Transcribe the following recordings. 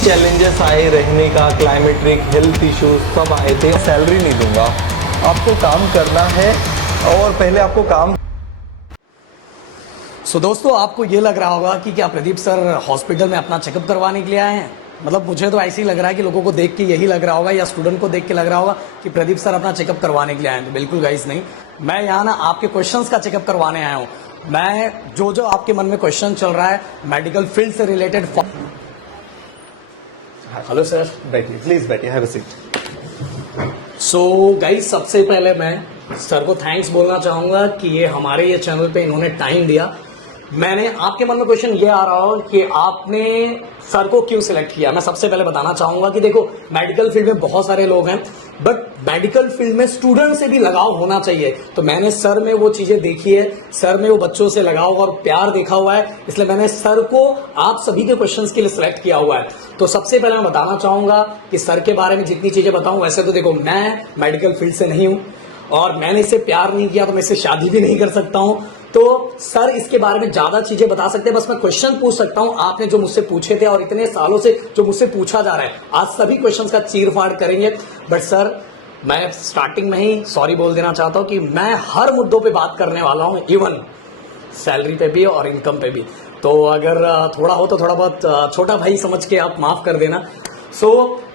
Challenges आए रहने का, क्लाइमेट्रिक हेल्थ इश्यूज सब आए थे। सैलरी नहीं दूंगा, आपको काम करना है और पहले आपको काम। दोस्तों, आपको ये लग रहा होगा कि क्या प्रदीप सर हॉस्पिटल में अपना चेकअप करवाने के लिए आए हैं। मतलब मुझे तो ऐसे ही लग रहा है कि लोगों को देख के यही लग रहा होगा या स्टूडेंट को देख के लग रहा होगा कि प्रदीप सर अपना चेकअप करवाने के लिए आए हैं। तो बिल्कुल गाइस नहीं, मैं यहाँ ना आपके क्वेश्चंस का चेकअप करवाने आया हूँ। मैं जो आपके मन में क्वेश्चन चल रहा है मेडिकल फील्ड से रिलेटेड। हेलो सर, बैठिए प्लीज, बैठिए, have a seat. So guys, सबसे पहले मैं सर को थैंक्स बोलना चाहूंगा कि ये हमारे ये चैनल पे इन्होंने टाइम दिया। मैंने आपके मन में क्वेश्चन ये आ रहा हो कि आपने सर को क्यों सिलेक्ट किया। मैं सबसे पहले बताना चाहूंगा कि देखो, मेडिकल फील्ड में बहुत सारे लोग हैं, बट मेडिकल फील्ड में स्टूडेंट से भी लगाव होना चाहिए। तो मैंने सर में वो चीजें देखी है, सर में वो बच्चों से लगाव और प्यार देखा हुआ है, इसलिए मैंने सर को आप सभी के क्वेश्चंस के लिए सिलेक्ट किया हुआ है। तो सबसे पहले मैं बताना चाहूंगा कि सर के बारे में जितनी चीजें बताऊं, वैसे तो देखो मैं मेडिकल फील्ड से नहीं हूं और मैंने इससे प्यार नहीं किया तो मैं इससे शादी भी नहीं कर सकता हूं। तो सर इसके बारे में ज्यादा चीजें बता सकते हैं, बस मैं क्वेश्चन पूछ सकता हूं आपने जो मुझसे पूछे थे और इतने सालों से जो मुझसे पूछा जा रहा है। आज सभी क्वेश्चंस का चीर-फाड़ करेंगे। बट सर, मैं स्टार्टिंग में ही सॉरी बोल देना चाहता हूं कि मैं हर मुद्दों पे बात करने वाला हूं, इवन सैलरी पे भी और इनकम पे भी। तो अगर थोड़ा हो तो थोड़ा बहुत छोटा भाई समझ के आप माफ कर देना।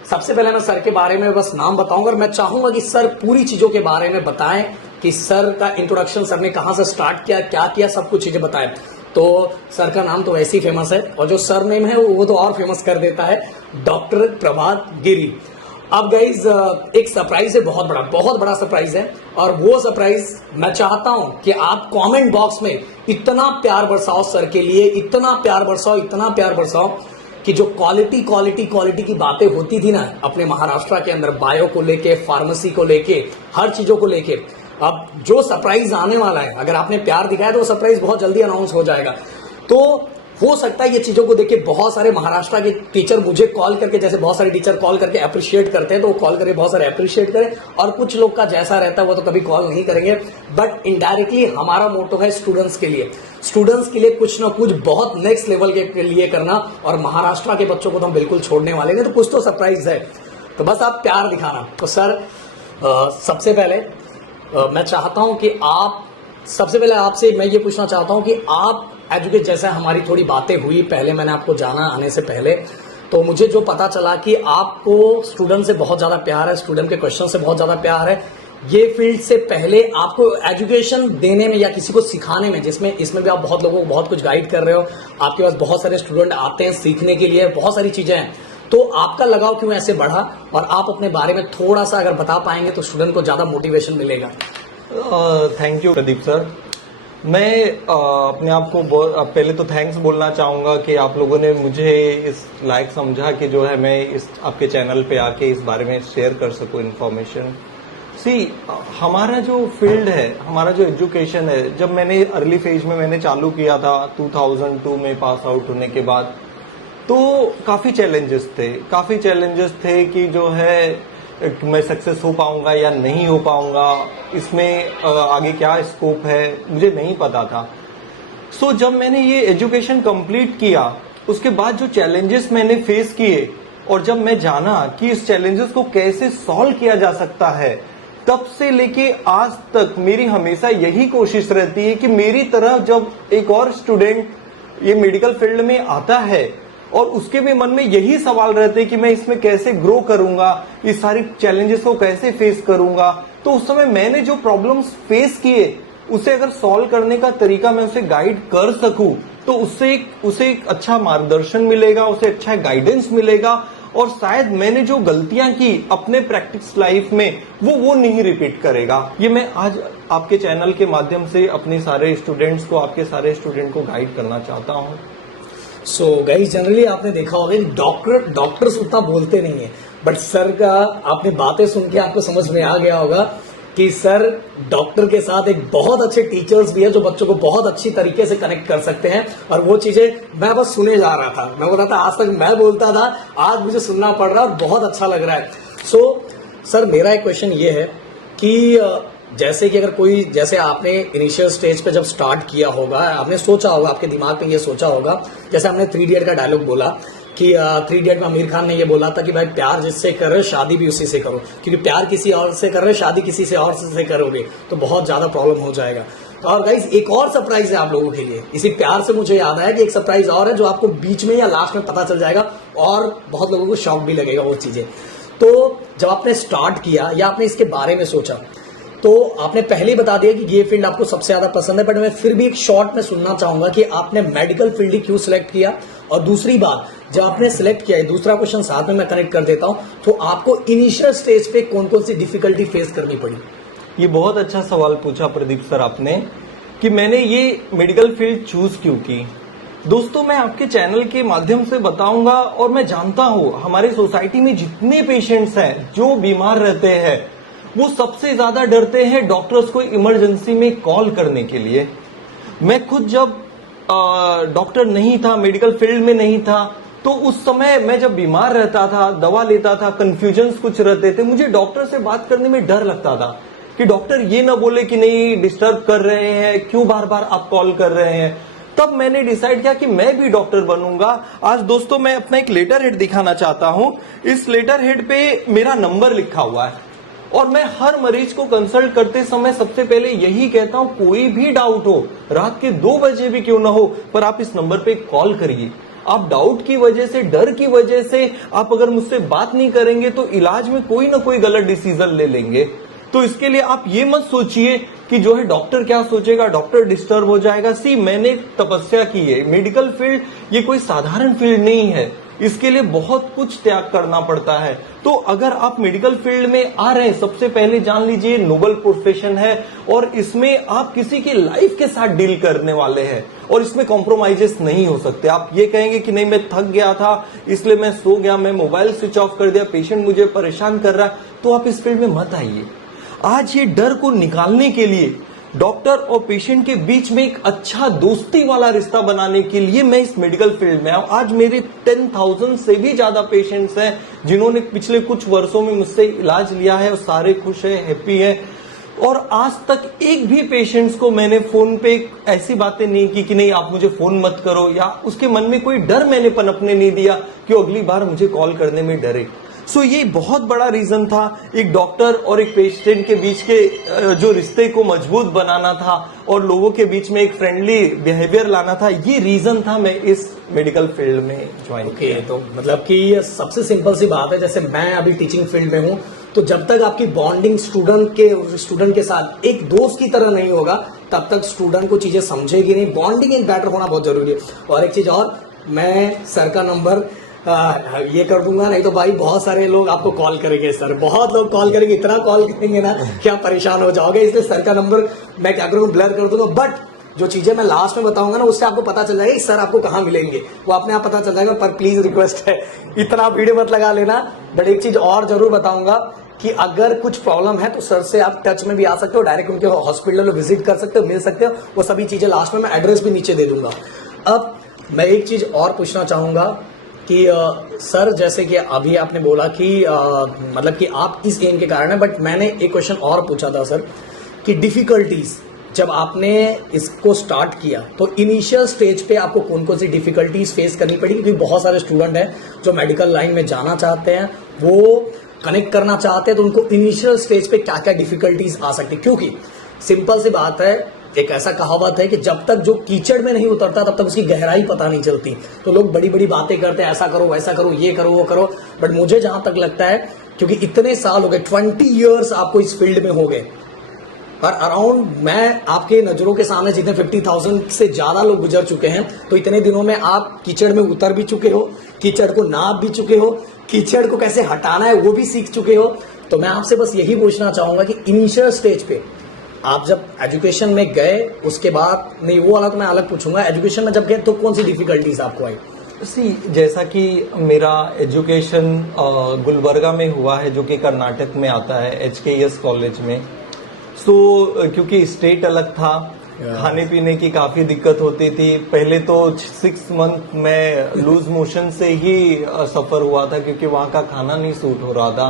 सबसे पहले मैं सर के बारे में बस नाम बताऊंगा और मैं चाहूंगा कि सर पूरी चीजों के बारे में बताएं कि सर का इंट्रोडक्शन सर ने कहां से स्टार्ट किया, क्या किया, सब कुछ चीजें बताएं। तो सर का नाम तो वैसे ही फेमस है और जो सर नेम है वो तो और फेमस कर देता है, डॉक्टर प्रभात गिरी। अब गाइज एक सरप्राइज है, बहुत बड़ा सरप्राइज है। और वो सरप्राइज मैं चाहता हूं कि आप कमेंट बॉक्स में इतना प्यार बरसाओ सर के लिए, इतना प्यार बरसाओ कि जो क्वालिटी की बातें होती थी ना अपने महाराष्ट्र के अंदर, बायो को लेके, फार्मेसी को लेके, हर चीजों को लेके, अब जो सरप्राइज आने वाला है, अगर आपने प्यार दिखाया तो वो सरप्राइज बहुत जल्दी अनाउंस हो जाएगा। तो हो सकता है ये चीजों को देख के बहुत सारे महाराष्ट्र के टीचर मुझे कॉल करके, जैसे बहुत सारे टीचर कॉल करके अप्रिशिएट करते हैं, तो वो कॉल करके बहुत सारे अप्रिशिएट करें, और कुछ लोग का जैसा रहता है वो तो कभी कॉल नहीं करेंगे। बट इनडायरेक्टली हमारा मोटो है स्टूडेंट्स के लिए कुछ ना कुछ बहुत नेक्स्ट लेवल के लिए करना, और महाराष्ट्र के बच्चों को तो हम बिल्कुल छोड़ने वाले नहीं। तो कुछ तो सरप्राइज है, तो बस आप प्यार दिखाना। तो सर सबसे पहले मैं चाहता हूं कि आप, सबसे पहले आपसे मैं ये पूछना चाहता हूं कि आप एजुकेट, जैसे हमारी थोड़ी बातें हुई पहले, मैंने आपको जाना आने से पहले, तो मुझे जो पता चला कि आपको स्टूडेंट से बहुत ज्यादा प्यार है, स्टूडेंट के क्वेश्चन से बहुत ज्यादा प्यार है। ये फील्ड से पहले आपको एजुकेशन देने में या किसी को सिखाने में, इसमें भी आप बहुत लोगों को बहुत कुछ गाइड कर रहे हो, आपके पास बहुत सारे स्टूडेंट आते हैं सीखने के लिए, बहुत सारी चीजें हैं। तो आपका लगाव क्यों ऐसे बढ़ा, और आप अपने बारे में थोड़ा सा अगर बता पाएंगे तो स्टूडेंट को ज्यादा मोटिवेशन मिलेगा। Thank you Pradeep sir. मैं अपने आप को पहले तो थैंक्स बोलना चाहूंगा कि आप लोगों ने मुझे इस लायक समझा कि जो है मैं इस आपके चैनल पे आके इस बारे में शेयर कर सकूं इन्फॉर्मेशन। हमारा जो फील्ड है, हमारा जो एजुकेशन है, जब मैंने अर्ली फेज में मैंने चालू किया था 2002 में पास आउट होने के बाद, तो काफी चैलेंजेस थे कि जो है मैं सक्सेस हो पाऊंगा या नहीं हो पाऊंगा, इसमें आगे क्या स्कोप है मुझे नहीं पता था। जब मैंने ये एजुकेशन कंप्लीट किया, उसके बाद जो चैलेंजेस मैंने फेस किए और जब मैं जाना कि इस चैलेंजेस को कैसे सॉल्व किया जा सकता है, तब से लेके आज तक मेरी हमेशा यही कोशिश रहती है कि मेरी तरह जब एक और स्टूडेंट ये मेडिकल फील्ड में आता है और उसके भी मन में यही सवाल रहते हैं कि मैं इसमें कैसे ग्रो करूंगा, इस सारी चैलेंजेस को कैसे फेस करूंगा, तो उस समय मैंने जो प्रॉब्लम्स फेस किए उसे अगर सॉल्व करने का तरीका मैं उसे गाइड कर सकूं, तो उसे एक अच्छा मार्गदर्शन मिलेगा, उसे अच्छा गाइडेंस मिलेगा, और शायद मैंने जो गलतियां की अपने प्रैक्टिस लाइफ में वो नहीं रिपीट करेगा। ये मैं आज आपके चैनल के माध्यम से अपने सारे स्टूडेंट्स को, आपके सारे स्टूडेंट को गाइड करना चाहता हूँ। गाइस, जनरली आपने देखा होगा कि डॉक्टर्स उतना बोलते नहीं है, बट सर का आपने बातें सुन के आपको समझ में आ गया होगा कि सर डॉक्टर के साथ एक बहुत अच्छे टीचर्स भी है जो बच्चों को बहुत अच्छी तरीके से कनेक्ट कर सकते हैं। और वो चीजें मैं बस सुने जा रहा था, मैं बोल रहा था आज तक मैं बोलता था, आज मुझे सुनना पड़ रहा है और बहुत अच्छा लग रहा है। सर मेरा एक क्वेश्चन ये है कि जैसे कि अगर कोई, जैसे आपने इनिशियल स्टेज पे जब स्टार्ट किया होगा, आपने सोचा होगा, आपके दिमाग में ये सोचा होगा, जैसे हमने 3 इडियट का डायलॉग बोला कि 3 इडियट में आमिर खान ने ये बोला था कि भाई प्यार जिससे कर रहे हो शादी भी उसी से करो, क्योंकि प्यार किसी और से कर रहे हो शादी किसी से और से करोगे तो बहुत ज्यादा प्रॉब्लम हो जाएगा। और गाइस एक और सरप्राइज है आप लोगों के लिए, इसी प्यार से मुझे याद आया कि एक सरप्राइज और है जो आपको बीच में या लास्ट में पता चल जाएगा और बहुत लोगों को शॉक भी लगेगा वो चीजें। तो जब आपने स्टार्ट किया या आपने इसके बारे में सोचा तो आपने पहले ही बता दिया कि ये फील्ड आपको सबसे ज्यादा पसंद है, बट मैं फिर भी एक शॉर्ट में सुनना चाहूंगा कि आपने मेडिकल फील्ड ही क्यों सिलेक्ट किया। और दूसरी बात, जब आपने सिलेक्ट किया, दूसरा क्वेश्चन साथ में मैं कनेक्ट कर देता हूं, तो आपको इनिशियल स्टेज पे कौन कौन सी डिफिकल्टी फेस करनी पड़ी। ये बहुत अच्छा सवाल पूछा प्रदीप सर आपने कि मैंने ये मेडिकल फील्ड चूज क्यों की। दोस्तों मैं आपके चैनल के माध्यम से बताऊंगा और मैं जानता हूं हमारी सोसाइटी में जितने पेशेंट्स हैं जो बीमार रहते हैं वो सबसे ज्यादा डरते हैं डॉक्टर्स को इमरजेंसी में कॉल करने के लिए। मैं खुद जब डॉक्टर नहीं था, मेडिकल फील्ड में नहीं था, तो उस समय मैं जब बीमार रहता था, दवा लेता था, कंफ्यूजन्स कुछ रहते थे, मुझे डॉक्टर से बात करने में डर लगता था कि डॉक्टर ये ना बोले कि नहीं डिस्टर्ब कर रहे हैं, क्यों बार बार आप कॉल कर रहे हैं। तब मैंने डिसाइड किया कि मैं भी डॉक्टर बनूंगा। आज दोस्तों मैं अपना एक लेटर हेड दिखाना चाहता हूं। इस लेटर हेड पे मेरा नंबर लिखा हुआ है और मैं हर मरीज को कंसल्ट करते समय सबसे पहले यही कहता हूं, कोई भी डाउट हो, रात के 2 बजे भी क्यों ना हो, पर आप इस नंबर पे कॉल करिए। आप डाउट की वजह से, डर की वजह से आप अगर मुझसे बात नहीं करेंगे तो इलाज में कोई ना कोई गलत डिसीजन ले लेंगे। तो इसके लिए आप ये मत सोचिए कि जो है डॉक्टर क्या सोचेगा, डॉक्टर डिस्टर्ब हो जाएगा। मैंने तपस्या की है। मेडिकल फील्ड ये कोई साधारण फील्ड नहीं है, इसके लिए बहुत कुछ त्याग करना पड़ता है। तो अगर आप मेडिकल फील्ड में आ रहे हैं, सबसे पहले जान लीजिए नोबल प्रोफेशन है और इसमें आप किसी की लाइफ के साथ डील करने वाले हैं और इसमें कॉम्प्रोमाइजेस नहीं हो सकते। आप ये कहेंगे कि नहीं मैं थक गया था इसलिए मैं सो गया, मैं मोबाइल स्विच ऑफ कर दिया, पेशेंट मुझे परेशान कर रहा है, तो आप इस फील्ड में मत आइए। आज ये डर को निकालने के लिए, डॉक्टर और पेशेंट के बीच में एक अच्छा दोस्ती वाला रिश्ता बनाने के लिए मैं इस मेडिकल फील्ड में आया। आज मेरे 10,000 से भी ज्यादा पेशेंट्स हैं जिन्होंने पिछले कुछ वर्षों में मुझसे इलाज लिया है और सारे खुश हैं, हैप्पी हैं। और आज तक एक भी पेशेंट्स को मैंने फोन पे ऐसी बातें नहीं की कि नहीं आप मुझे फोन मत करो, या उसके मन में कोई डर मैंने पनपने नहीं दिया कि अगली बार मुझे कॉल करने में डरे। ये बहुत बड़ा रीजन था, एक डॉक्टर और एक पेशेंट के बीच के जो रिश्ते को मजबूत बनाना था और लोगों के बीच में एक फ्रेंडली बिहेवियर लाना था। ये रीजन था मैं इस मेडिकल फील्ड में ज्वाइन किया। तो मतलब कि ये सबसे सिंपल सी बात है, जैसे मैं अभी टीचिंग फील्ड में हूँ, तो जब तक आपकी बॉन्डिंग स्टूडेंट के साथ एक दोस्त की तरह नहीं होगा तब तक स्टूडेंट को चीजें समझेगी नहीं। बॉन्डिंग एक बेटर होना बहुत जरूरी है। और एक चीज और, मैं सर का नंबर ये कर दूंगा, नहीं तो भाई बहुत सारे लोग आपको कॉल करेंगे सर, बहुत लोग कॉल करेंगे, इतना कॉल करेंगे ना कि आप परेशान हो जाओगे। इसलिए सर का नंबर मैं क्या करूंगा, ब्लर कर दूंगा। बट जो चीजें मैं लास्ट में बताऊंगा ना उससे आपको पता चल जाएगा कि सर आपको कहाँ मिलेंगे, वो अपने आप पता चल जाएगा। पर प्लीज रिक्वेस्ट है इतना वीडियो मत लगा लेना। बट एक चीज और जरूर बताऊंगा कि अगर कुछ प्रॉब्लम है तो सर से आप टच में भी आ सकते हो, डायरेक्ट उनके हॉस्पिटल विजिट कर सकते हो, मिल सकते हो। वो सभी चीजें लास्ट में मैं एड्रेस भी नीचे दे दूंगा। अब मैं एक चीज और पूछना चाहूंगा कि सर जैसे कि अभी आपने बोला कि मतलब कि आप इस एम के कारण है, बट मैंने एक क्वेश्चन और पूछा था सर कि डिफिकल्टीज जब आपने इसको स्टार्ट किया तो इनिशियल स्टेज पे आपको कौन कौन सी डिफिकल्टीज फेस करनी पड़ी, क्योंकि बहुत सारे स्टूडेंट हैं जो मेडिकल लाइन में जाना चाहते हैं, वो कनेक्ट करना चाहते हैं, तो उनको इनिशियल स्टेज पे क्या क्या डिफिकल्टीज आ सकती है। क्योंकि सिंपल सी बात है, एक ऐसा कहावत है कि जब तक जो कीचड़ में नहीं उतरता तब तक उसकी गहराई पता नहीं चलती। तो लोग बड़ी बड़ी बातें करते हैं, ऐसा करो वैसा करो, ये करो वो करो, बट मुझे जहां तक लगता है, क्योंकि इतने साल हो गए, 20 ईयर्स आपको इस फील्ड में हो गए, और अराउंड मैं आपके नजरों के सामने जितने 50,000 से ज्यादा लोग गुजर चुके हैं, तो इतने दिनों में आप कीचड़ में उतर भी चुके हो, कीचड़ को नाप भी चुके हो, कीचड़ को कैसे हटाना है वो भी सीख चुके हो। तो मैं आपसे बस यही पूछना चाहूंगा कि इनिशियल स्टेज पे आप जब एजुकेशन में गए, उसके बाद नहीं वो वाला तो मैं अलग पूछूंगा, एजुकेशन में जब गए तो कौन सी डिफिकल्टीज आपको आई? जैसा कि मेरा एजुकेशन गुलबर्गा में हुआ है जो कि कर्नाटक में आता है, HKS कॉलेज में। क्योंकि स्टेट अलग था, खाने पीने की काफी दिक्कत होती थी। पहले तो 6 मंथ में लूज मोशन से ही सफर हुआ था क्योंकि वहाँ का खाना नहीं सूट हो रहा था।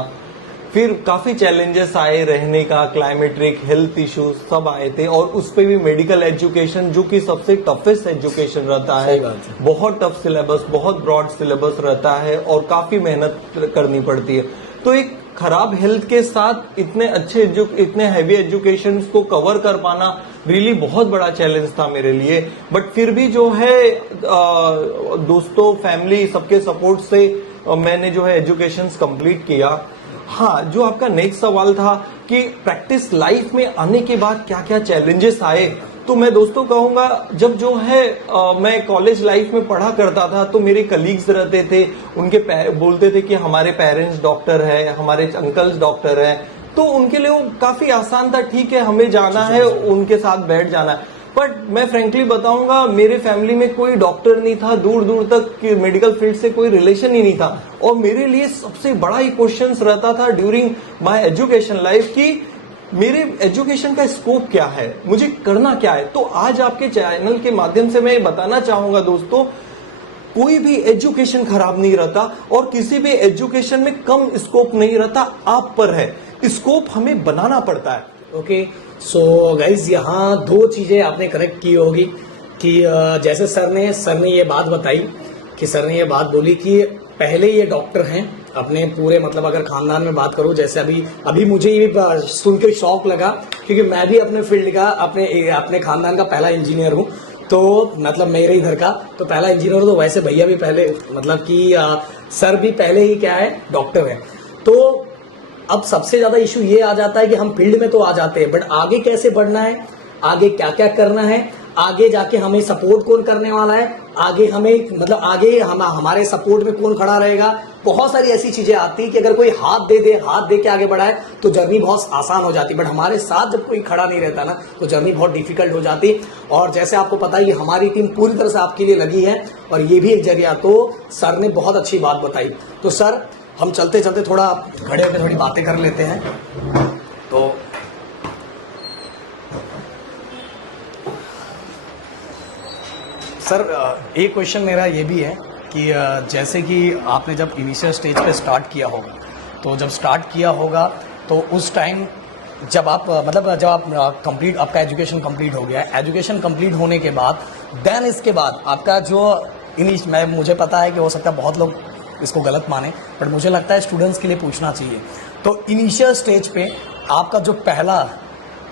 फिर काफी चैलेंजेस आए, रहने का, क्लाइमेट्रिक, हेल्थ इश्यूज सब आए थे, और उस पे भी मेडिकल एजुकेशन जो कि सबसे टफेस्ट एजुकेशन रहता है, बहुत टफ सिलेबस, बहुत ब्रॉड सिलेबस रहता है और काफी मेहनत करनी पड़ती है। तो एक खराब हेल्थ के साथ इतने हैवी एजुकेशन को कवर कर पाना रियली बहुत बड़ा चैलेंज था मेरे लिए। बट फिर भी जो है दोस्तों, फैमिली, सबके सपोर्ट से मैंने जो है एजुकेशन कंप्लीट किया। हाँ, जो आपका नेक्स्ट सवाल था कि प्रैक्टिस लाइफ में आने के बाद क्या क्या चैलेंजेस आए, तो मैं दोस्तों कहूंगा, जब जो है मैं कॉलेज लाइफ में पढ़ा करता था तो मेरे कलीग्स रहते थे, उनके बोलते थे कि हमारे पेरेंट्स डॉक्टर है, हमारे अंकल्स डॉक्टर है, तो उनके लिए वो काफी आसान था, ठीक है हमें जाना है, उनके साथ बैठ जाना है। बट मैं फ्रेंकली बताऊंगा, मेरे फैमिली में कोई डॉक्टर नहीं था, दूर दूर तक मेडिकल फील्ड से कोई रिलेशन ही नहीं था। और मेरे लिए सबसे बड़ा ही क्वेश्चन रहता था ड्यूरिंग माय एजुकेशन लाइफ कि मेरे एजुकेशन का स्कोप क्या है, मुझे करना क्या है। तो आज आपके चैनल के माध्यम से मैं बताना चाहूंगा दोस्तों, कोई भी एजुकेशन खराब नहीं रहता और किसी भी एजुकेशन में कम स्कोप नहीं रहता, आप पर है, स्कोप हमें बनाना पड़ता है। ओके, सो गाइज यहाँ दो चीजें आपने करेक्ट की होगी कि जैसे सर ने ये बात बताई कि सर ने ये बात बोली कि पहले ये डॉक्टर हैं अपने पूरे, मतलब अगर खानदान में बात करूं, जैसे अभी मुझे ये सुन के शौक लगा क्योंकि मैं भी अपने फील्ड का, अपने खानदान का पहला इंजीनियर हूं। तो मतलब मेरे इधर का तो पहला इंजीनियर, तो वैसे भैया भी पहले, मतलब कि सर भी पहले ही क्या है, डॉक्टर है। तो अब सबसे ज्यादा इशू ये आ जाता है कि हम फील्ड में तो आ जाते हैं, बट आगे कैसे बढ़ना है, आगे क्या क्या करना है, आगे जाके हमें सपोर्ट कौन करने वाला है, आगे हमें मतलब आगे हमारे सपोर्ट में कौन खड़ा रहेगा। बहुत सारी ऐसी चीजें आती है कि अगर कोई हाथ दे के आगे बढ़ाए तो जर्नी बहुत आसान हो जाती है, बट हमारे साथ जब कोई खड़ा नहीं रहता ना तो जर्नी बहुत डिफिकल्ट हो जाती है। और जैसे आपको पता है हमारी टीम पूरी तरह से आपके लिए लगी है और ये भी एक जरिया। तो सर ने बहुत अच्छी बात बताई। तो सर, हम चलते चलते थोड़ा खड़े होकर थोड़ी बातें कर लेते हैं। तो सर, एक क्वेश्चन मेरा ये भी है कि जैसे कि आपने जब इनिशियल स्टेज पे स्टार्ट किया होगा, तो जब स्टार्ट किया होगा तो उस टाइम जब आप जब आप कंप्लीट, आपका एजुकेशन कंप्लीट हो गया, एजुकेशन कंप्लीट होने के बाद देन इसके बाद आपका जो मुझे पता है कि हो सकता है बहुत लोग इसको गलत माने, बट मुझे लगता है स्टूडेंट्स के लिए पूछना चाहिए। तो इनिशियल स्टेज पे आपका जो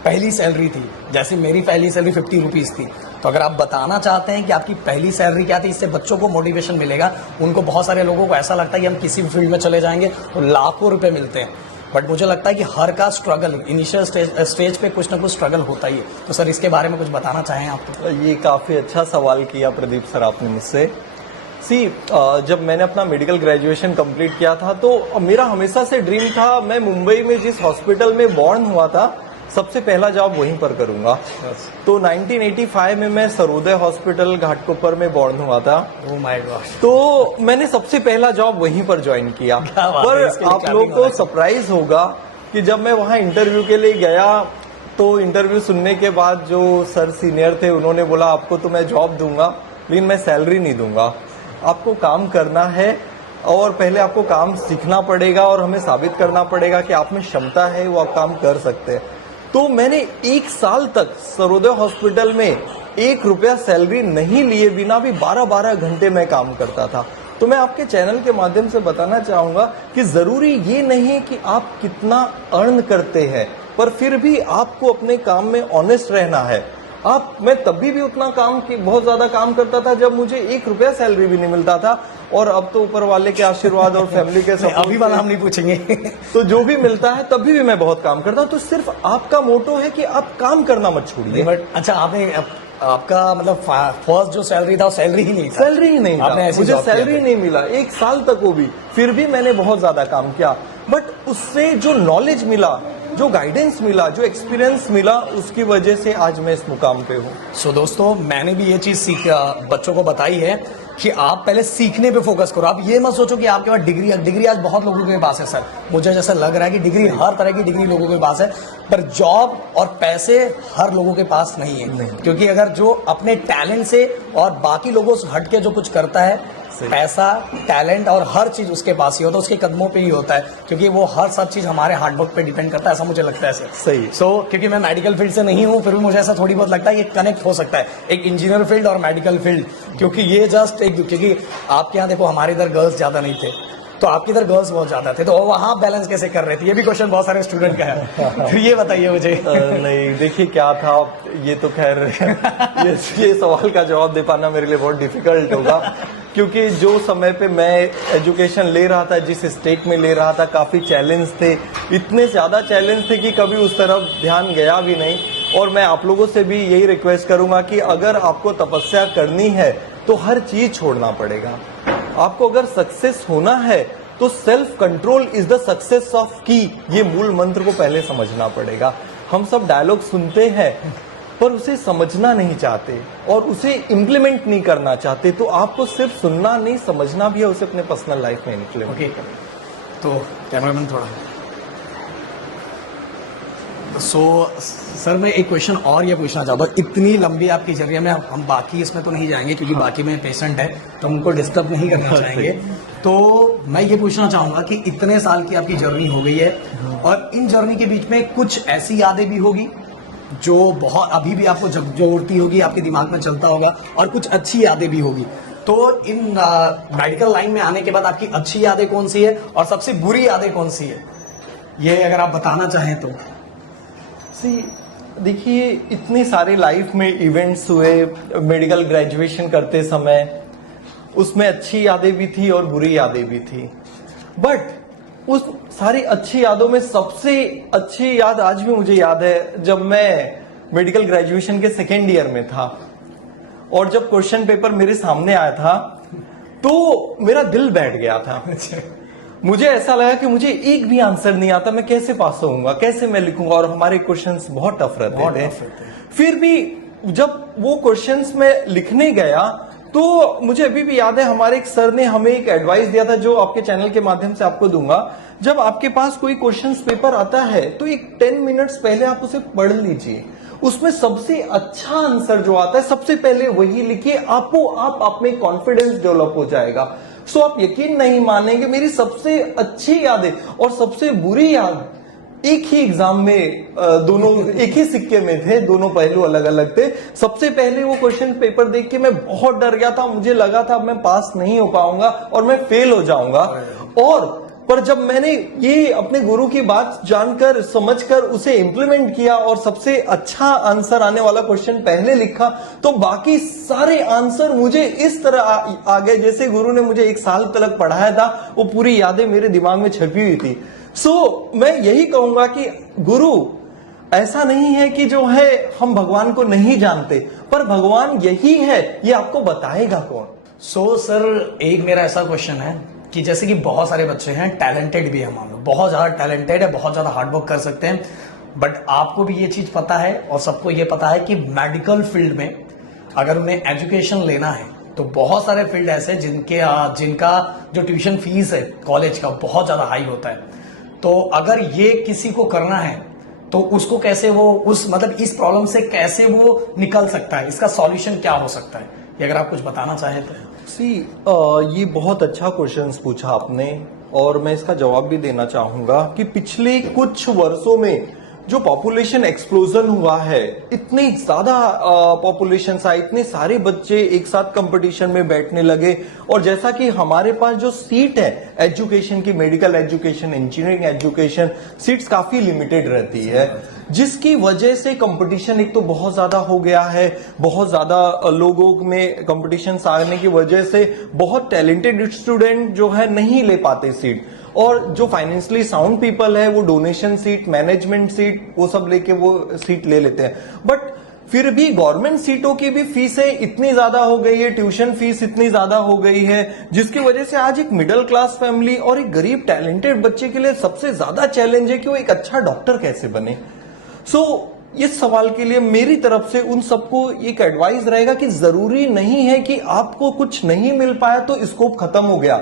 पहली सैलरी थी, जैसे मेरी पहली सैलरी 50 रुपीज़ थी, तो अगर आप बताना चाहते हैं कि आपकी पहली सैलरी क्या थी, इससे बच्चों को मोटिवेशन मिलेगा। उनको, बहुत सारे लोगों को ऐसा लगता है कि हम किसी भी फील्ड में चले जाएंगे तो लाखों रुपए मिलते हैं, बट मुझे लगता है कि हर का स्ट्रगल, इनिशियल स्टेज पे कुछ ना कुछ स्ट्रगल होता ही है। तो सर, इसके बारे में कुछ बताना चाहें आप? तो ये काफी अच्छा सवाल किया प्रदीप सर आपने मुझसे। जब मैंने अपना मेडिकल ग्रेजुएशन कंप्लीट किया था तो मेरा हमेशा से ड्रीम था, मैं मुंबई में जिस हॉस्पिटल में बॉर्न हुआ था सबसे पहला जॉब वहीं पर करूंगा। तो 1985 में मैं सरोदय हॉस्पिटल घाटकोपर में बॉर्न हुआ था। Oh my God. तो मैंने सबसे पहला जॉब वहीं पर ज्वाइन किया। पर आप लोग को सरप्राइज होगा कि जब मैं वहां इंटरव्यू के लिए गया तो इंटरव्यू सुनने के बाद जो सर सीनियर थे उन्होंने बोला, आपको तो मैं जॉब दूंगा लेकिन मैं सैलरी नहीं दूंगा, आपको काम करना है और पहले आपको काम सीखना पड़ेगा और हमें साबित करना पड़ेगा कि आप में क्षमता है, वो आप काम कर सकते हैं। तो मैंने 1 साल तक सरोदय हॉस्पिटल में 1 रुपया सैलरी नहीं लिए बिना भी 12-12 घंटे में काम करता था। तो मैं आपके चैनल के माध्यम से बताना चाहूंगा कि जरूरी ये नहीं है कि आप कितना अर्न करते हैं, पर फिर भी आपको अपने काम में ऑनेस्ट रहना है। मैं तभी भी उतना बहुत ज्यादा काम करता था जब मुझे 1 रुपया सैलरी भी नहीं मिलता था, और अब तो ऊपर वाले के आशीर्वाद और फैमिली के सपोर्ट, अभी वाला हम नहीं पूछेंगे। तो जो भी मिलता है तभी भी मैं बहुत काम करता हूँ। तो सिर्फ आपका मोटो है कि आप काम करना मत छोड़िए। बट अच्छा, आपका मतलब फर्स्ट जो सैलरी था वो सैलरी ही नहीं था? सैलरी ही नहीं था, मुझे सैलरी नहीं मिला 1 साल तक, वो भी फिर भी मैंने बहुत ज्यादा काम किया। बट उससे जो नॉलेज मिला, जो गाइडेंस मिला, जो एक्सपीरियंस मिला, उसकी वजह से आज मैं इस मुकाम पे हूँ। सो दोस्तों, मैंने भी ये चीज बच्चों को बताई है कि आप पहले सीखने पे फोकस करो। आप ये मत सोचो कि आपके पास डिग्री आज बहुत लोगों के पास है। सर, मुझे जैसा लग रहा है कि डिग्री, हर तरह की डिग्री लोगों के पास है, पर जॉब और पैसे हर लोगों के पास नहीं है। क्योंकि अगर जो अपने टैलेंट से और बाकी लोगों से हट के जो कुछ करता है, पैसा, टैलेंट और हर चीज उसके पास ही होता है, उसके कदमों पे ही होता है, क्योंकि वो हर सब चीज हमारे हार्डवर्क पे डिपेंड करता है, ऐसा मुझे लगता है सर। सही। क्योंकि मैं मेडिकल फील्ड से नहीं हूँ, फिर भी मुझे ऐसा थोड़ी बहुत लगता है ये कनेक्ट हो सकता है, एक इंजीनियर फील्ड और मेडिकल फील्ड, क्योंकि ये जस्ट एक, क्योंकि आपके यहाँ देखो हमारे इधर गर्ल्स ज्यादा नहीं थे, तो आपके इधर गर्ल्स बहुत ज्यादा थे, तो वहाँ बैलेंस कैसे कर रहे थे, ये भी क्वेश्चन बहुत सारे स्टूडेंट का है। फिर ये बताइए मुझे। नहीं देखिए क्या था, ये तो खैर ये सवाल का जवाब दे पाना मेरे लिए बहुत डिफिकल्ट होगा, क्योंकि जो समय पे मैं एजुकेशन ले रहा था, जिस स्टेट में ले रहा था, काफी चैलेंज थे, इतने ज्यादा चैलेंज थे कि कभी उस तरफ ध्यान गया भी नहीं। और मैं आप लोगों से भी यही रिक्वेस्ट करूंगा कि अगर आपको तपस्या करनी है तो हर चीज छोड़ना पड़ेगा। आपको अगर सक्सेस होना है तो self control is the success of की, ये मूल मंत्र को पहले समझना पड़ेगा। हम सब डायलॉग सुनते हैं पर उसे समझना नहीं चाहते और उसे इम्प्लीमेंट नहीं करना चाहते, तो आपको सिर्फ सुनना नहीं, समझना भी है, उसे अपने पर्सनल लाइफ में इम्प्लीमेंट। ओके, तो कैमरामैन थोड़ा। सर मैं एक क्वेश्चन और ये पूछना चाहता हूँ, इतनी लंबी आपकी जर्नी में, हम बाकी इसमें तो नहीं जाएंगे क्योंकि बाकी में पेशेंट है तो उनको डिस्टर्ब नहीं करना चाहेंगे, तो मैं ये पूछना चाहूंगा कि इतने साल की आपकी जर्नी हो गई है और इन जर्नी के बीच में कुछ ऐसी यादें भी होगी जो बहुत अभी भी आपको जोड़ती होगी, आपके दिमाग में चलता होगा, और कुछ अच्छी यादें भी होगी, तो इन मेडिकल लाइन में आने के बाद आपकी अच्छी यादें कौन सी है और सबसे बुरी यादें कौन सी है, ये अगर आप बताना चाहें तो। देखिए इतने सारे लाइफ में इवेंट्स हुए मेडिकल ग्रेजुएशन करते समय, उसमें अच्छी यादें भी थी और बुरी यादें भी थी, बट उस सारी अच्छी यादों में सबसे अच्छी याद आज भी मुझे याद है जब मैं मेडिकल ग्रेजुएशन के सेकेंड ईयर में था और जब क्वेश्चन पेपर मेरे सामने आया था तो मेरा दिल बैठ गया था। मुझे ऐसा लगा कि मुझे एक भी आंसर नहीं आता, मैं कैसे पास होऊंगा, कैसे मैं लिखूंगा, और हमारे क्वेश्चंस बहुत टफ रहते थे। फिर भी जब वो क्वेश्चंस में लिखने गया तो मुझे अभी भी याद है, हमारे एक सर ने हमें एक एडवाइस दिया था जो आपके चैनल के माध्यम से आपको दूंगा। जब आपके पास कोई क्वेश्चंस पेपर आता है तो एक 10 मिनट्स पहले आप उसे पढ़ लीजिए, उसमें सबसे अच्छा आंसर जो आता है सबसे पहले वही लिखिए, आपको आप में कॉन्फिडेंस डेवलप हो जाएगा। सो आप यकीन नहीं मानेंगे, मेरी सबसे अच्छी यादें और सबसे बुरी याद एक ही एग्जाम में, दोनों एक ही सिक्के में थे, दोनों पहलू अलग अलग थे। सबसे पहले वो क्वेश्चन पेपर देख के मैं बहुत डर गया था, मुझे लगा था मैं पास नहीं हो पाऊंगा और मैं फेल हो जाऊंगा। पर जब मैंने ये अपने गुरु की बात जानकर समझकर उसे इंप्लीमेंट किया और सबसे अच्छा आंसर आने वाला क्वेश्चन पहले लिखा, तो बाकी सारे आंसर मुझे इस तरह आ गए जैसे गुरु ने मुझे 1 साल तक पढ़ाया था, वो पूरी यादें मेरे दिमाग में छपी हुई थी। मैं यही कहूंगा कि गुरु ऐसा नहीं है कि जो है हम भगवान को नहीं जानते, पर भगवान यही है, ये आपको बताएगा कौन। सर एक मेरा ऐसा क्वेश्चन है कि जैसे कि बहुत सारे बच्चे हैं, टैलेंटेड भी है, मान लो बहुत ज्यादा टैलेंटेड है, बहुत ज्यादा हार्डवर्क कर सकते हैं, बट आपको भी ये चीज पता है और सबको ये पता है कि मेडिकल फील्ड में अगर उन्हें एजुकेशन लेना है तो बहुत सारे फील्ड ऐसे जिनका जो ट्यूशन फीस है कॉलेज का बहुत ज्यादा हाई होता है, तो अगर ये किसी को करना है तो उसको कैसे वो इस प्रॉब्लम से कैसे वो निकल सकता है, इसका सॉल्यूशन क्या हो सकता है, ये अगर आप कुछ बताना चाहें तो। ये बहुत अच्छा क्वेश्चन पूछा आपने और मैं इसका जवाब भी देना चाहूंगा कि पिछले कुछ वर्षों में जो पॉपुलेशन एक्सप्लोजन हुआ है, इतनी ज्यादा पॉपुलेशन आए, इतने सारे बच्चे एक साथ कंपटीशन में बैठने लगे, और जैसा कि हमारे पास जो सीट है एजुकेशन की, medical education, engineering education, seats काफी लिमिटेड रहती है, जिसकी वजह से कंपटीशन एक तो बहुत ज्यादा हो गया है, बहुत ज्यादा लोगों में कंपटीशन आने की वजह से बहुत टैलेंटेड स्टूडेंट जो है नहीं ले पाते सीट, और जो फाइनेंशियली साउंड पीपल है वो डोनेशन सीट, मैनेजमेंट सीट, वो सब लेके वो सीट ले लेते हैं। बट फिर भी गवर्नमेंट सीटों की भी फीसें इतनी ज्यादा हो गई है, ट्यूशन फीस इतनी ज्यादा हो गई है, जिसकी वजह से आज एक मिडिल क्लास फैमिली और एक गरीब टैलेंटेड बच्चे के लिए सबसे ज्यादा चैलेंज है कि वो एक अच्छा डॉक्टर कैसे बने। इस सवाल के लिए मेरी तरफ से उन सबको एक एडवाइस रहेगा कि जरूरी नहीं है कि आपको कुछ नहीं मिल पाया तो स्कोप खत्म हो गया,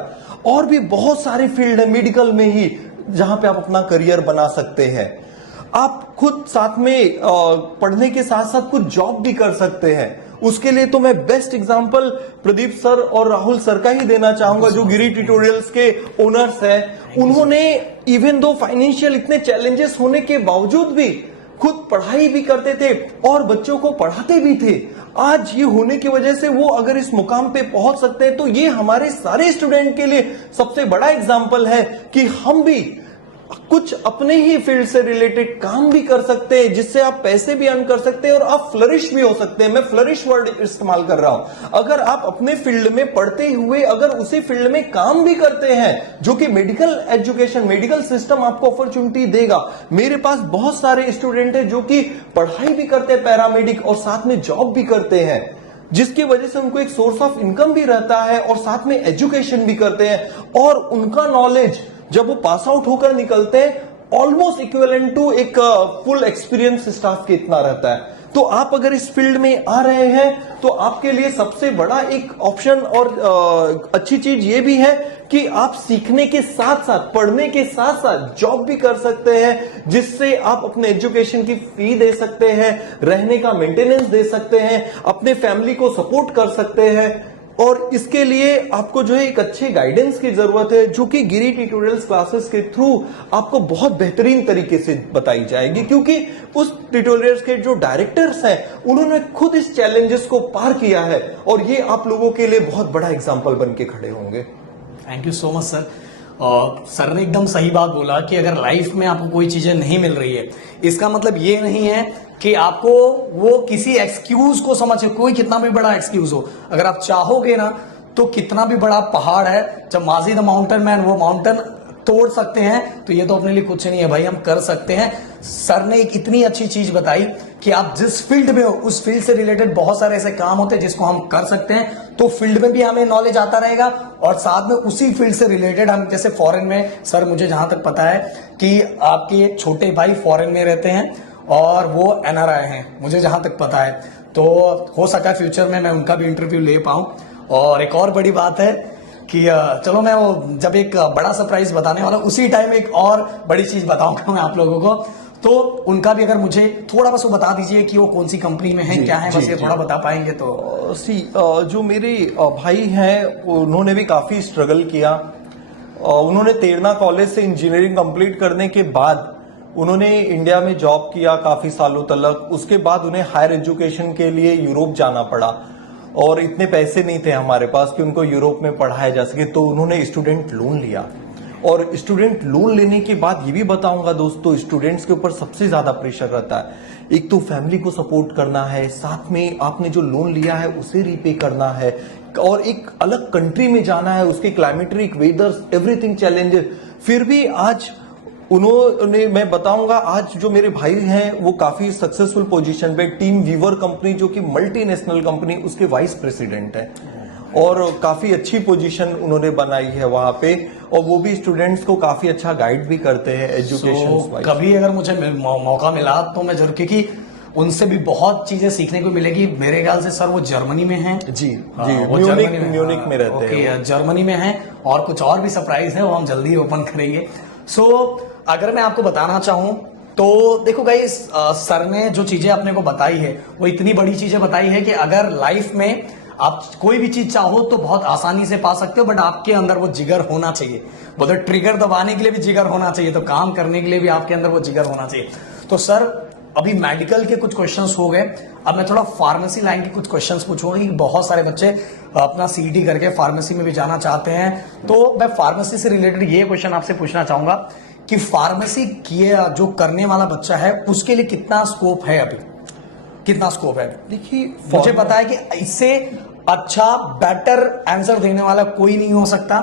और भी बहुत सारे फील्ड है मेडिकल में ही जहां पे आप अपना करियर बना सकते हैं। आप खुद साथ में पढ़ने के साथ साथ कुछ जॉब भी कर सकते हैं, उसके लिए तो मैं बेस्ट एग्जांपल प्रदीप सर और राहुल सर का ही देना चाहूंगा, जो गिरी ट्यूटोरियल्स के ओनर्स हैं। उन्होंने इवन दो फाइनेंशियल इतने चैलेंजेस होने के बावजूद भी खुद पढ़ाई भी करते थे और बच्चों को पढ़ाते भी थे। आज ये होने की वजह से वो अगर इस मुकाम पे पहुंच सकते हैं, तो ये हमारे सारे स्टूडेंट के लिए सबसे बड़ा एग्जाम्पल है कि हम भी कुछ अपने ही फील्ड से रिलेटेड काम भी कर सकते हैं, जिससे आप पैसे भी अर्न कर सकते हैं और आप फ्लरिश भी हो सकते हैं। मैं फ्लरिश वर्ड इस्तेमाल कर रहा हूं। अगर आप अपने फील्ड में पढ़ते हुए अगर उसी फील्ड में काम भी करते हैं, जो कि मेडिकल एजुकेशन, मेडिकल सिस्टम आपको अपॉर्चुनिटी देगा। मेरे पास बहुत सारे स्टूडेंट हैं जो कि पढ़ाई भी करते हैं पैरामेडिक और साथ में जॉब भी करते हैं, जिसकी वजह से उनको एक सोर्स ऑफ इनकम भी रहता है और साथ में एजुकेशन भी करते हैं। और उनका नॉलेज जब वो पास आउट होकर निकलते हैं ऑलमोस्ट इक्विवेलेंट टू एक फुल एक्सपीरियंस स्टाफ के इतना रहता है। तो आप अगर इस फील्ड में आ रहे हैं तो आपके लिए सबसे बड़ा एक ऑप्शन और अच्छी चीज ये भी है कि आप सीखने के साथ साथ, पढ़ने के साथ साथ जॉब भी कर सकते हैं, जिससे आप अपने एजुकेशन की फी दे सकते हैं, रहने का मेंटेनेंस दे सकते हैं, अपने फैमिली को सपोर्ट कर सकते हैं। और इसके लिए आपको जो है एक अच्छे गाइडेंस की जरूरत है, जो कि गिरी ट्यूटोरियल्स क्लासेस के थ्रू आपको बहुत बेहतरीन तरीके से बताई जाएगी, क्योंकि उस ट्यूटोरियल्स के जो डायरेक्टर्स हैं उन्होंने खुद इस चैलेंजेस को पार किया है और ये आप लोगों के लिए बहुत बड़ा एग्जाम्पल बन के खड़े होंगे। Thank you so much sir. Sir ने एकदम सही बात बोला कि अगर लाइफ में आपको कोई चीजें नहीं मिल रही है, इसका मतलब ये नहीं है कि आपको वो किसी एक्सक्यूज को समझ, कोई कितना भी बड़ा एक्सक्यूज हो, अगर आप चाहोगे ना तो कितना भी बड़ा पहाड़ है, जब माजी द माउंटेन मैन वो माउंटेन तोड़ सकते हैं, तो ये तो अपने लिए कुछ नहीं है भाई, हम कर सकते हैं। सर ने एक इतनी अच्छी चीज बताई कि आप जिस फील्ड में हो उस फील्ड से रिलेटेड बहुत सारे ऐसे काम होते हैं जिसको हम कर सकते हैं, तो फील्ड में भी हमें नॉलेज आता रहेगा और साथ में उसी फील्ड से रिलेटेड हम, जैसे फॉरेन में सर मुझे जहां तक पता है कि आपके छोटे भाई फॉरेन में रहते हैं और वो NRI हैं, मुझे जहां तक पता है, तो हो सका है फ्यूचर में मैं उनका भी इंटरव्यू ले पाऊं। और एक और बड़ी बात है कि चलो मैं वो जब एक बड़ा सरप्राइज बताने वाला उसी टाइम एक और बड़ी चीज बताऊंगा मैं आप लोगों को, तो उनका भी अगर मुझे थोड़ा बस वो बता दीजिए कि वो कौन सी कंपनी में है, क्या है, बस ये थोड़ा बता पाएंगे तो। जो मेरे भाई हैं उन्होंने भी काफी स्ट्रगल किया। उन्होंने तेरना कॉलेज से इंजीनियरिंग कंप्लीट करने के बाद उन्होंने इंडिया में जॉब किया काफी सालों तक। उसके बाद उन्हें हायर एजुकेशन के लिए यूरोप जाना पड़ा और इतने पैसे नहीं थे हमारे पास कि उनको यूरोप में पढ़ाया जा सके, तो उन्होंने स्टूडेंट लोन लिया। और स्टूडेंट लोन लेने के बाद ये भी बताऊंगा दोस्तों, स्टूडेंट्स के ऊपर सबसे ज्यादा प्रेशर रहता है। एक तो फैमिली को सपोर्ट करना है, साथ में आपने जो लोन लिया है उसे रीपे करना है, और एक अलग कंट्री में जाना है, उसके क्लाइमेट्रिक वेदर्स एवरीथिंग चैलेंजेस। फिर भी आज उन्होंने, मैं बताऊंगा, आज जो मेरे भाई हैं वो काफी सक्सेसफुल पोजीशन पे, टीम वीवर कंपनी जो कि मल्टीनेशनल कंपनी, उसके वाइस प्रेसिडेंट है और काफी अच्छी पोजीशन उन्होंने बनाई है वहां पे। और वो भी स्टूडेंट्स को काफी अच्छा गाइड भी करते हैं एजुकेशन वाइज। कभी अगर मुझे मौका मिला तो मैं जरूर, क्योंकि उनसे भी बहुत चीजें सीखने को मिलेगी। मेरे ख्याल से सर वो जर्मनी में हैं। जी हाँ, जी, वो म्यूनिक में रहते हैं। जर्मनी में हैं और कुछ और भी सरप्राइज है वो हम जल्दी ओपन करेंगे। सो अगर मैं आपको बताना चाहूं तो देखो गाइस, सर ने जो चीजें अपने को बताई है वो इतनी बड़ी चीजें बताई है कि अगर लाइफ में आप कोई भी चीज चाहो तो बहुत आसानी से पा सकते हो, बट आपके अंदर वो जिगर होना चाहिए। बोलते ट्रिगर दबाने के लिए भी जिगर होना चाहिए, तो काम करने के लिए भी आपके अंदर वो जिगर होना चाहिए। तो सर अभी मेडिकल के कुछ क्वेश्चंस हो गए, अब मैं थोड़ा फार्मेसी लाइन के कुछ क्वेश्चंस पूछूंगा कि बहुत सारे बच्चे अपना CET करके फार्मेसी में भी जाना चाहते हैं। तो मैं फार्मेसी से रिलेटेड ये क्वेश्चन आपसे पूछना चाहूंगा कि फार्मेसी किए जो करने वाला बच्चा है उसके लिए कितना स्कोप है, अभी कितना स्कोप है? देखिए, मुझे पता है कि इससे अच्छा बेटर आंसर देने वाला कोई नहीं हो सकता,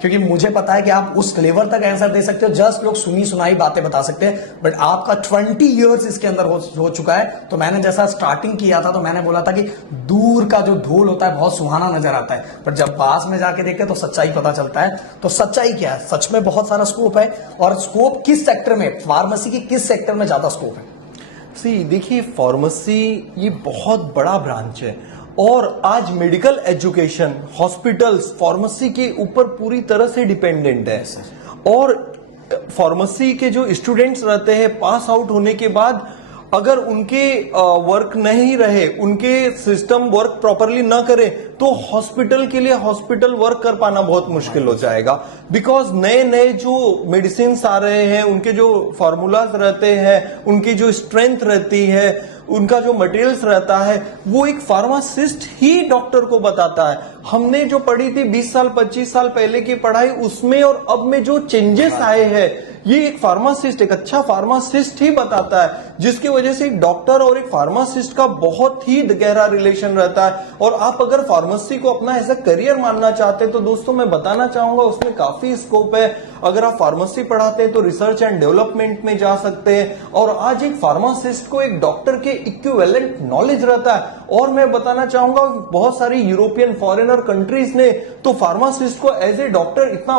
क्योंकि मुझे पता है कि आप उस लेवल तक आंसर दे सकते हो, जस्ट लोग सुनी सुनाई बातें बता सकते हैं, बट आपका 20 इयर्स इसके अंदर हो चुका है। तो मैंने जैसा स्टार्टिंग किया था तो मैंने बोला था कि दूर का जो धूल होता है बहुत सुहाना नजर आता है, पर जब पास में जाके देखते तो सच्चाई पता चलता है। तो सच्चाई क्या है? सच में बहुत सारा स्कोप है। और स्कोप किस सेक्टर में, फार्मेसी की किस सेक्टर में ज्यादा स्कोप है? देखिए, फार्मेसी ये बहुत बड़ा ब्रांच है और आज मेडिकल एजुकेशन, हॉस्पिटल्स फार्मेसी के ऊपर पूरी तरह से डिपेंडेंट है। और फार्मेसी के जो स्टूडेंट्स रहते हैं पास आउट होने के बाद अगर उनके वर्क नहीं रहे, उनके सिस्टम वर्क प्रॉपरली ना करे, तो हॉस्पिटल के लिए हॉस्पिटल वर्क कर पाना बहुत मुश्किल हो जाएगा। बिकॉज नए नए जो मेडिसिन आ रहे हैं, उनके जो फॉर्मूलाज रहते हैं, उनकी जो स्ट्रेंथ रहती है, उनका जो मटेरियल्स रहता है, वो एक फार्मासिस्ट ही डॉक्टर को बताता है। हमने जो पढ़ी थी 20 साल 25 साल पहले की पढ़ाई, उसमें और अब में जो चेंजेस आए हैं, ये एक फार्मासिस्ट, एक अच्छा फार्मासिस्ट ही बताता है, जिसकी वजह से एक डॉक्टर और एक फार्मासिस्ट का बहुत ही गहरा रिलेशन रहता है। और आप अगर फार्मेसी को अपना ऐसा करियर मानना चाहते हैं तो दोस्तों मैं बताना चाहूंगा उसमें काफी स्कोप है। अगर आप फार्मेसी पढ़ाते हैं तो रिसर्च एंड डेवलपमेंट में जा सकते हैं, और आज एक फार्मासिस्ट को एक डॉक्टर के इक्विवेलेंट नॉलेज रहता है। और मैं बताना चाहूंगा बहुत सारी यूरोपियन फॉरेनर कंट्रीज ने तो फार्मासिस्ट को एज ए डॉक्टर इतना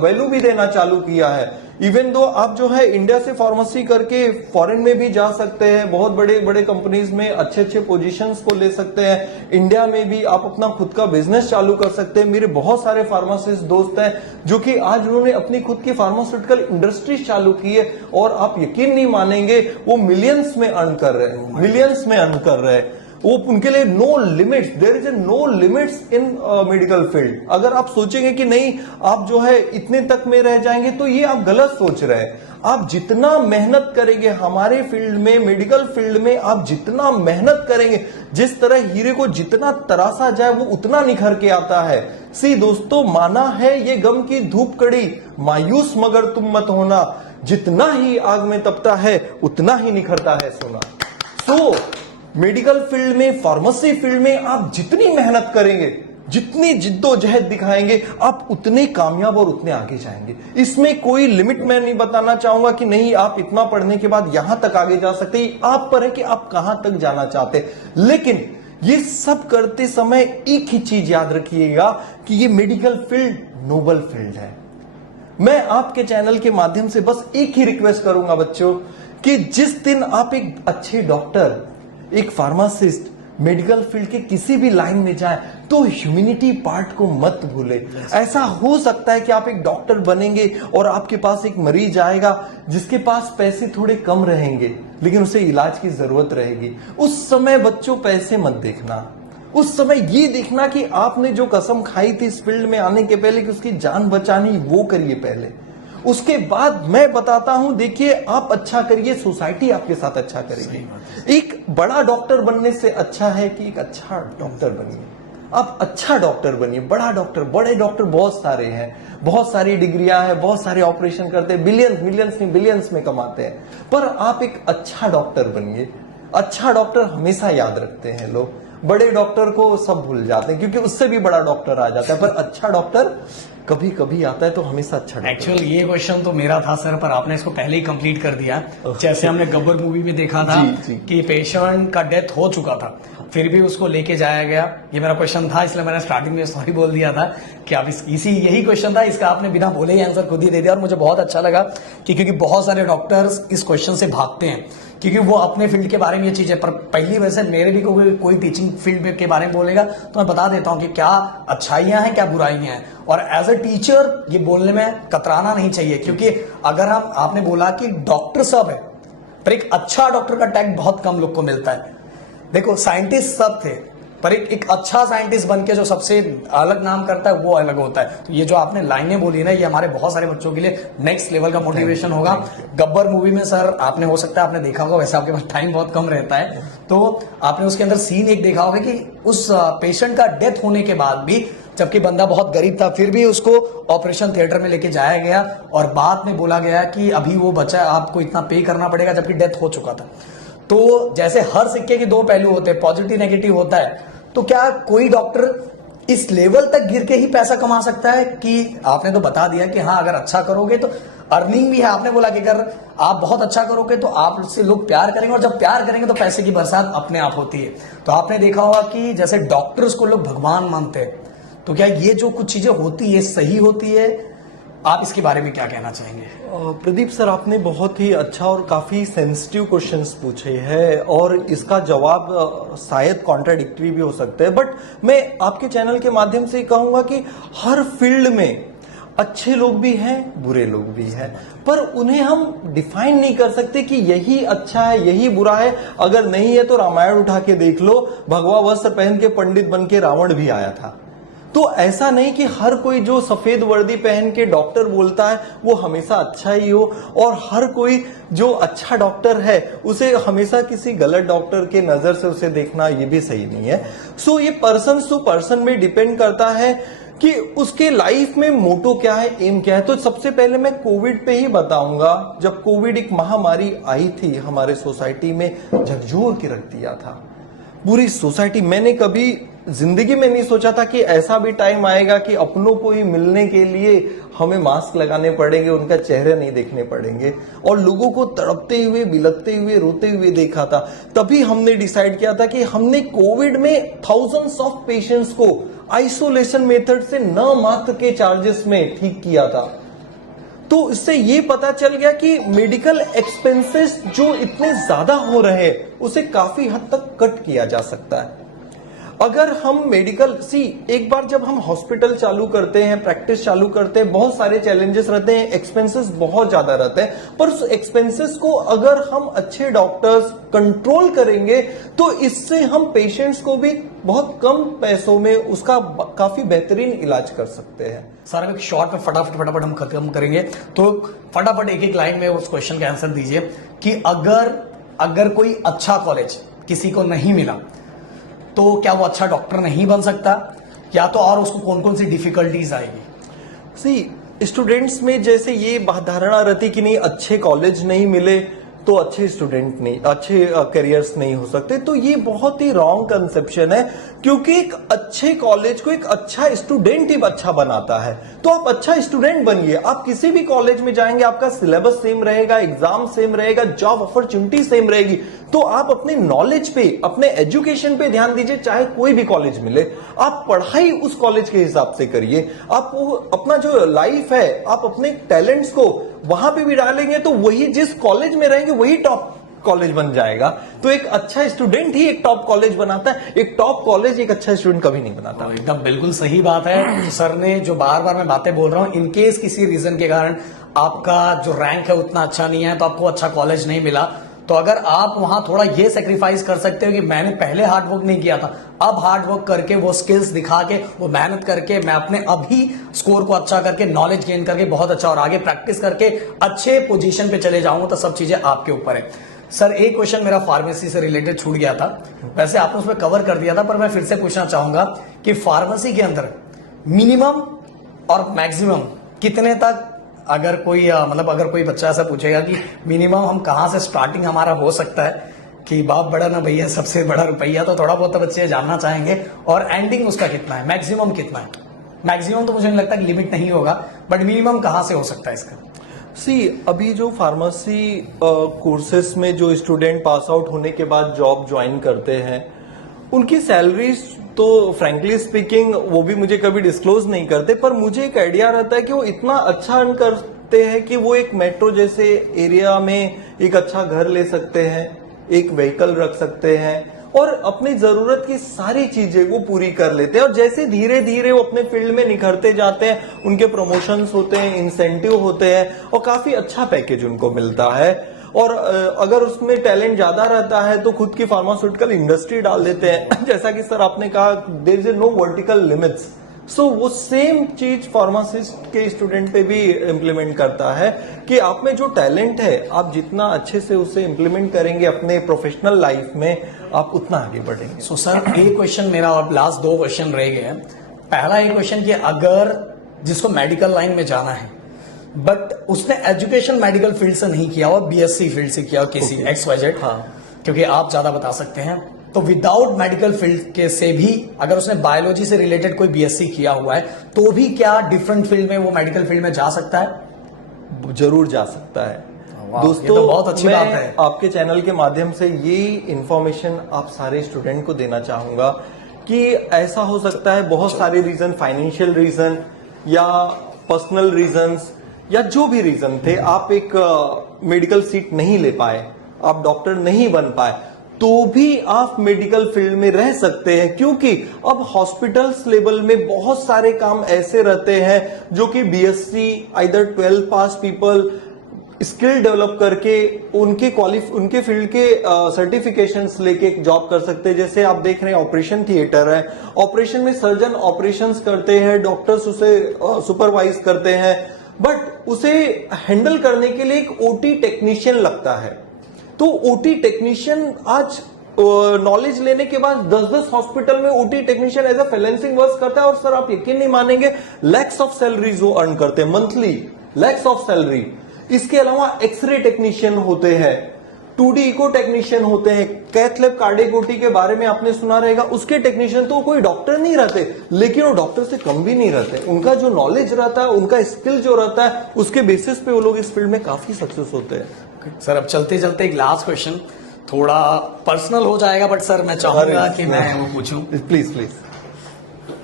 वैल्यू भी देना चालू किया है। इवन दो आप जो है इंडिया से फार्मेसी करके फॉरेन में भी जा सकते हैं, बहुत बड़े बड़े कंपनीज में अच्छे अच्छे पोजीशंस को ले सकते हैं। इंडिया में भी आप अपना खुद का बिजनेस चालू कर सकते हैं। मेरे बहुत सारे फार्मासिस्ट दोस्त हैं जो कि आज उन्होंने अपनी खुद की फार्मास्यूटिकल इंडस्ट्रीज चालू की है, और आप यकीन नहीं मानेंगे वो मिलियंस में अर्न कर रहे हैं, मिलियंस में अर्न कर रहे हैं। वो उनके लिए no limits, there is a no limits in medical field. अगर आप सोचेंगे कि नहीं आप जो है इतने तक में रह जाएंगे, तो ये आप गलत सोच रहे हैं। आप जितना मेहनत करेंगे हमारे फील्ड में, मेडिकल फील्ड में, आप जितना मेहनत करेंगे, जिस तरह हीरे को जितना तरासा जाए वो उतना निखर के आता है। सी दोस्तों, माना है ये गम की धूप कड़ी, मायूस मगर तुम मत होना, जितना ही आग में तपता है उतना ही निखरता है सोना। सो मेडिकल फील्ड में, फार्मेसी फील्ड में आप जितनी मेहनत करेंगे, जितनी जिद्दोजहद दिखाएंगे, आप उतने कामयाब और उतने आगे जाएंगे। इसमें कोई लिमिट मैं नहीं बताना चाहूंगा कि नहीं आप इतना पढ़ने के बाद यहां तक आगे जा सकते, आप पर है कि आप कहां तक जाना चाहते। लेकिन ये सब करते समय एक ही चीज याद रखिएगा कि ये मेडिकल फील्ड नोबल फील्ड है। मैं आपके चैनल के माध्यम से बस एक ही रिक्वेस्ट करूंगा बच्चों, कि जिस दिन आप एक अच्छे डॉक्टर, एक फार्मासिस्ट, मेडिकल फील्ड के किसी भी लाइन में जाए, तो ह्यूमैनिटी पार्ट को मत भूले। ऐसा हो सकता है कि आप एक डॉक्टर बनेंगे और आपके पास एक मरीज आएगा जिसके पास पैसे थोड़े कम रहेंगे, लेकिन उसे इलाज की जरूरत रहेगी। उस समय बच्चों पैसे मत देखना, उस समय ये देखना कि आपने जो कसम खाई थी इस फील्ड में आने के पहले कि उसकी जान बचानी, वो करिए पहले। उसके बाद मैं बताता हूं, देखिए आप अच्छा करिए, सोसाइटी आपके साथ अच्छा करेगी। एक बड़ा डॉक्टर बनने से अच्छा है कि एक अच्छा डॉक्टर बनिए। आप अच्छा डॉक्टर बनिए, बड़ा डॉक्टर। बड़े डॉक्टर बहुत सारे हैं, बहुत सारी डिग्रियां हैं, बहुत सारे ऑपरेशन करते हैं, बिलियंस मिलियंस नहीं बिलियंस में कमाते हैं। पर आप एक अच्छा डॉक्टर बनिए। अच्छा डॉक्टर हमेशा याद रखते हैं लोग, बड़े डॉक्टर को सब भूल जाते हैं क्योंकि उससे भी बड़ा डॉक्टर आ जाता है, पर अच्छा डॉक्टर कभी कभी आता है तो हमेशा अच्छा। एक्चुअली ये क्वेश्चन तो मेरा था सर, पर आपने इसको पहले ही कंप्लीट कर दिया। जैसे हमने गब्बर मूवी में देखा था कि पेशेंट का डेथ हो चुका था, फिर भी उसको लेके जाया गया। ये मेरा क्वेश्चन था, इसलिए मैंने स्टार्टिंग में सॉरी बोल दिया था कि आप इसी यही क्वेश्चन था, इसका आपने बिना बोले ही आंसर खुद ही दे दिया। और मुझे बहुत अच्छा लगा कि क्योंकि बहुत सारे डॉक्टर्स इस क्वेश्चन से भागते हैं क्योंकि वो अपने फील्ड के बारे में ये चीज है। पर पहली वजह से मेरे भी कोई टीचिंग फील्ड के बारे में बोलेगा तो मैं बता देता हूं कि क्या अच्छाइयां हैं क्या बुराइयां हैं। और एज अ टीचर ये बोलने में कतराना नहीं चाहिए, क्योंकि अगर आपने बोला कि डॉक्टर सब है पर एक अच्छा डॉक्टर का टैग बहुत कम लोग को मिलता है। देखो साइंटिस्ट सब थे, पर एक अच्छा साइंटिस्ट बन के जो सबसे अलग नाम करता है वो अलग होता है। तो ये जो आपने लाइनें बोली ना, ये हमारे बहुत सारे बच्चों के लिए नेक्स्ट लेवल का मोटिवेशन होगा। गब्बर मूवी में सर आपने हो सकता है आपने देखा होगा, वैसे आपके पास टाइम बहुत कम रहता है, तो आपने उसके अंदर सीन एक देखा होगा कि उस पेशेंट का डेथ होने के बाद भी, जबकि बंदा बहुत गरीब था, फिर भी उसको ऑपरेशन थिएटर में लेके जाया गया और बाद में बोला गया कि अभी वो बचा, आपको इतना पे करना पड़ेगा, जबकि डेथ हो चुका था। तो जैसे हर सिक्के के दो पहलू होते हैं, पॉजिटिव नेगेटिव होता है। तो क्या कोई डॉक्टर इस लेवल तक गिर के ही पैसा कमा सकता है? कि आपने तो बता दिया कि हाँ अगर अच्छा करोगे तो अर्निंग भी है। आपने बोला कि अगर आप बहुत अच्छा करोगे तो आपसे लोग प्यार करेंगे, और जब प्यार करेंगे तो पैसे की बरसात अपने आप होती है। तो आपने देखा होगा कि जैसे डॉक्टर्स को लोग भगवान मानते हैं, तो क्या ये जो कुछ चीजें होती है सही होती है? आप इसके बारे में क्या कहना चाहेंगे? प्रदीप सर, आपने बहुत ही अच्छा और काफी सेंसिटिव क्वेश्चंस पूछे हैं और इसका जवाब शायद कॉन्ट्राडिक्टरी भी हो सकते हैं, बट मैं आपके चैनल के माध्यम से कहूंगा कि हर फील्ड में अच्छे लोग भी हैं, बुरे लोग भी हैं, पर उन्हें हम डिफाइन नहीं कर सकते कि यही अच्छा है, यही बुरा है। अगर नहीं है तो रामायण उठा के देख लो, भगवा वस्त्र पहन के पंडित बन के रावण भी आया था। तो ऐसा नहीं कि हर कोई जो सफेद वर्दी पहन के डॉक्टर बोलता है वो हमेशा अच्छा ही हो, और हर कोई जो अच्छा डॉक्टर है उसे हमेशा किसी गलत डॉक्टर के नजर से उसे देखना ये भी सही नहीं है। सो ये पर्सन टू पर्सन में डिपेंड करता है कि उसके लाइफ में मोटो क्या है, एम क्या है। तो सबसे पहले मैं कोविड पे ही बताऊंगा। जब कोविड एक महामारी आई थी हमारे सोसाइटी में, झकझोर के रख दिया था पूरी सोसाइटी। मैंने कभी जिंदगी में नहीं सोचा था कि ऐसा भी टाइम आएगा कि अपनों को ही मिलने के लिए हमें मास्क लगाने पड़ेंगे, उनका चेहरे नहीं देखने पड़ेंगे, और लोगों को तड़पते हुए, बिलखते हुए, रोते हुए देखा था। तभी हमने डिसाइड किया था कि हमने कोविड में थाउजेंड्स ऑफ पेशेंट्स को आइसोलेशन मेथड से न मात्र के चार्जेस में ठीक किया था। तो इससे ये पता चल गया कि मेडिकल एक्सपेंसेस जो इतने ज्यादा हो रहे हैं उसे काफी हद तक कट किया जा सकता है अगर हम मेडिकल एक बार जब हम हॉस्पिटल चालू करते हैं, प्रैक्टिस चालू करते हैं, बहुत सारे चैलेंजेस रहते हैं, एक्सपेंसेस बहुत ज्यादा रहते हैं, पर उस एक्सपेंसेस को अगर हम अच्छे डॉक्टर्स कंट्रोल करेंगे तो इससे हम पेशेंट्स को भी बहुत कम पैसों में उसका काफी बेहतरीन इलाज कर सकते हैं। सर अब एक शॉर्ट में फटाफट हम खत्म करेंगे, तो फटाफट एक लाइन में उस क्वेश्चन का आंसर दीजिए कि अगर कोई अच्छा कॉलेज किसी को नहीं मिला तो क्या वो अच्छा डॉक्टर नहीं बन सकता, या तो और उसको कौन कौन सी डिफिकल्टीज आएगी? स्टूडेंट्स में जैसे ये धारणा रहती कि नहीं अच्छे कॉलेज नहीं मिले तो अच्छे स्टूडेंट नहीं, अच्छे करियर्स नहीं हो सकते। तो ये बहुत ही रॉन्ग कंसेप्शन है, क्योंकि एक अच्छे कॉलेज को एक अच्छा स्टूडेंट ही अच्छा बनाता है। तो आप अच्छा स्टूडेंट बनिए। आप किसी भी कॉलेज में जाएंगे, आपका सिलेबस सेम रहेगा, एग्जाम सेम रहेगा, जॉब अपॉर्चुनिटी सेम रहेगी। तो आप अपने नॉलेज पे, अपने एजुकेशन पे ध्यान दीजिए, चाहे कोई भी कॉलेज मिले। आप पढ़ाई उस कॉलेज के हिसाब से करिए। आप अपना जो लाइफ है, आप अपने टैलेंट्स को वहां पे भी डालेंगे तो वही, जिस कॉलेज में रहेंगे वही टॉप कॉलेज बन जाएगा। तो एक अच्छा स्टूडेंट ही एक टॉप कॉलेज बनाता है, एक टॉप कॉलेज एक अच्छा स्टूडेंट कभी नहीं बनाता। एकदम बिल्कुल सही बात है। सर ने जो बार मैं बातें बोल रहा हूं, इनकेस किसी रीजन के कारण आपका जो रैंक है उतना अच्छा नहीं है, तो आपको अच्छा कॉलेज नहीं मिला, तो अगर आप वहां थोड़ा ये सेक्रीफाइस कर सकते हो कि मैंने पहले हार्ड वर्क नहीं किया था, अब हार्ड वर्क करके वो स्किल्स दिखा के, वो मेहनत करके मैं अपने अभी स्कोर को अच्छा करके, नॉलेज गेन करके बहुत अच्छा और आगे प्रैक्टिस करके अच्छे पोजीशन पे चले जाऊंगा, तो सब चीजें आपके ऊपर है। सर एक क्वेश्चन मेरा फार्मेसी से रिलेटेड छूट गया था, वैसे आपने उसमें कवर कर दिया था, पर मैं फिर से पूछना चाहूंगा कि फार्मेसी के अंदर मिनिमम और मैक्सिमम कितने तक, अगर कोई बच्चा ऐसा पूछेगा कि मिनिमम हम कहां से स्टार्टिंग हमारा हो सकता है कि बाप बड़ा ना भैया सबसे बड़ा रुपया, तो थोड़ा बहुत बच्चे जानना चाहेंगे, और एंडिंग उसका कितना है, मैक्सिमम कितना है? मैक्सिमम तो मुझे नहीं लगता कि लिमिट नहीं होगा, बट मिनिमम कहां से हो सकता है इसका? अभी जो फार्मेसी कोर्सेस में जो स्टूडेंट पास आउट होने के बाद जॉब ज्वाइन करते हैं, उनकी सैलरीज तो फ्रैंकली स्पीकिंग वो भी मुझे कभी डिस्क्लोज नहीं करते, पर मुझे एक आइडिया रहता है कि वो इतना अच्छा अर्न करते हैं कि वो एक मेट्रो जैसे एरिया में एक अच्छा घर ले सकते हैं, एक व्हीकल रख सकते हैं, और अपनी जरूरत की सारी चीजें वो पूरी कर लेते हैं। और जैसे धीरे धीरे वो अपने फील्ड में निखरते जाते हैं, उनके प्रमोशंस होते हैं, इंसेंटिव होते हैं, और काफी अच्छा पैकेज उनको मिलता है। और अगर उसमें टैलेंट ज्यादा रहता है तो खुद की फार्मास्यूटिकल इंडस्ट्री डाल देते हैं। जैसा कि सर आपने कहा, there is no vertical limits. So वो सेम चीज फार्मासिस्ट के स्टूडेंट पे भी इम्प्लीमेंट करता है कि आप में जो टैलेंट है, आप जितना अच्छे से उसे इम्प्लीमेंट करेंगे अपने प्रोफेशनल लाइफ में, आप उतना आगे बढ़ेंगे। सो सर एक क्वेश्चन मेरा, और लास्ट 2 क्वेश्चन रह गए हैं। पहला एक क्वेश्चन कि अगर जिसको मेडिकल लाइन में जाना है बट उसने एजुकेशन मेडिकल फील्ड से नहीं किया हुआ, बीएससी फील्ड से किया किसी XYZ, क्योंकि आप ज्यादा बता सकते हैं, तो विदाउट मेडिकल फील्ड के से भी अगर उसने बायोलॉजी से रिलेटेड कोई बीएससी किया हुआ है, तो भी क्या डिफरेंट फील्ड में वो मेडिकल फील्ड में जा सकता है? जरूर जा सकता है। दोस्तों, तो बहुत अच्छी बात है। आपके चैनल के माध्यम से ये इंफॉर्मेशन आप सारे स्टूडेंट को देना चाहूंगा कि ऐसा हो सकता है, बहुत सारे रीजन, फाइनेंशियल रीजन या पर्सनल रीजंस या जो भी रीजन थे, आप एक मेडिकल सीट नहीं ले पाए, आप डॉक्टर नहीं बन पाए, तो भी आप मेडिकल फील्ड में रह सकते हैं, क्योंकि अब हॉस्पिटल्स लेवल में बहुत सारे काम ऐसे रहते हैं जो कि बीएससी आइदर 12 पास पीपल स्किल डेवलप करके उनके फील्ड के सर्टिफिकेशंस लेके जॉब कर सकते हैं। जैसे आप देख रहे हैं ऑपरेशन थिएटर है, ऑपरेशन में सर्जन ऑपरेशंस करते हैं, डॉक्टर्स उसे सुपरवाइज करते हैं, बट उसे हैंडल करने के लिए एक ओटी टेक्नीशियन लगता है। तो ओटी टेक्नीशियन आज नॉलेज लेने के बाद 10-10 हॉस्पिटल में OT technician as a freelancing work करता है, और सर आप यकीन नहीं मानेंगे लैक्स ऑफ सैलरीज वो अर्न करते हैं मंथली, लैक्स ऑफ सैलरी। इसके अलावा एक्सरे टेक्नीशियन होते हैं, 2D इको टेक्नीशियन होते हैं, कैथ लैब कार्डियक ओटी के बारे में आपने सुना रहेगा, उसके टेक्नीशियन तो कोई डॉक्टर नहीं रहते, लेकिन वो डॉक्टर से कम भी नहीं रहते। उनका जो नॉलेज रहता है, उनका स्किल जो रहता है, उसके बेसिस पे वो लोग इस फील्ड में काफी सक्सेस होते हैं। सर अब चलते चलते एक लास्ट क्वेश्चन, थोड़ा पर्सनल हो जाएगा, बट सर मैं चाहूंगा कि मैं वो पूछूं। प्लीज प्लीज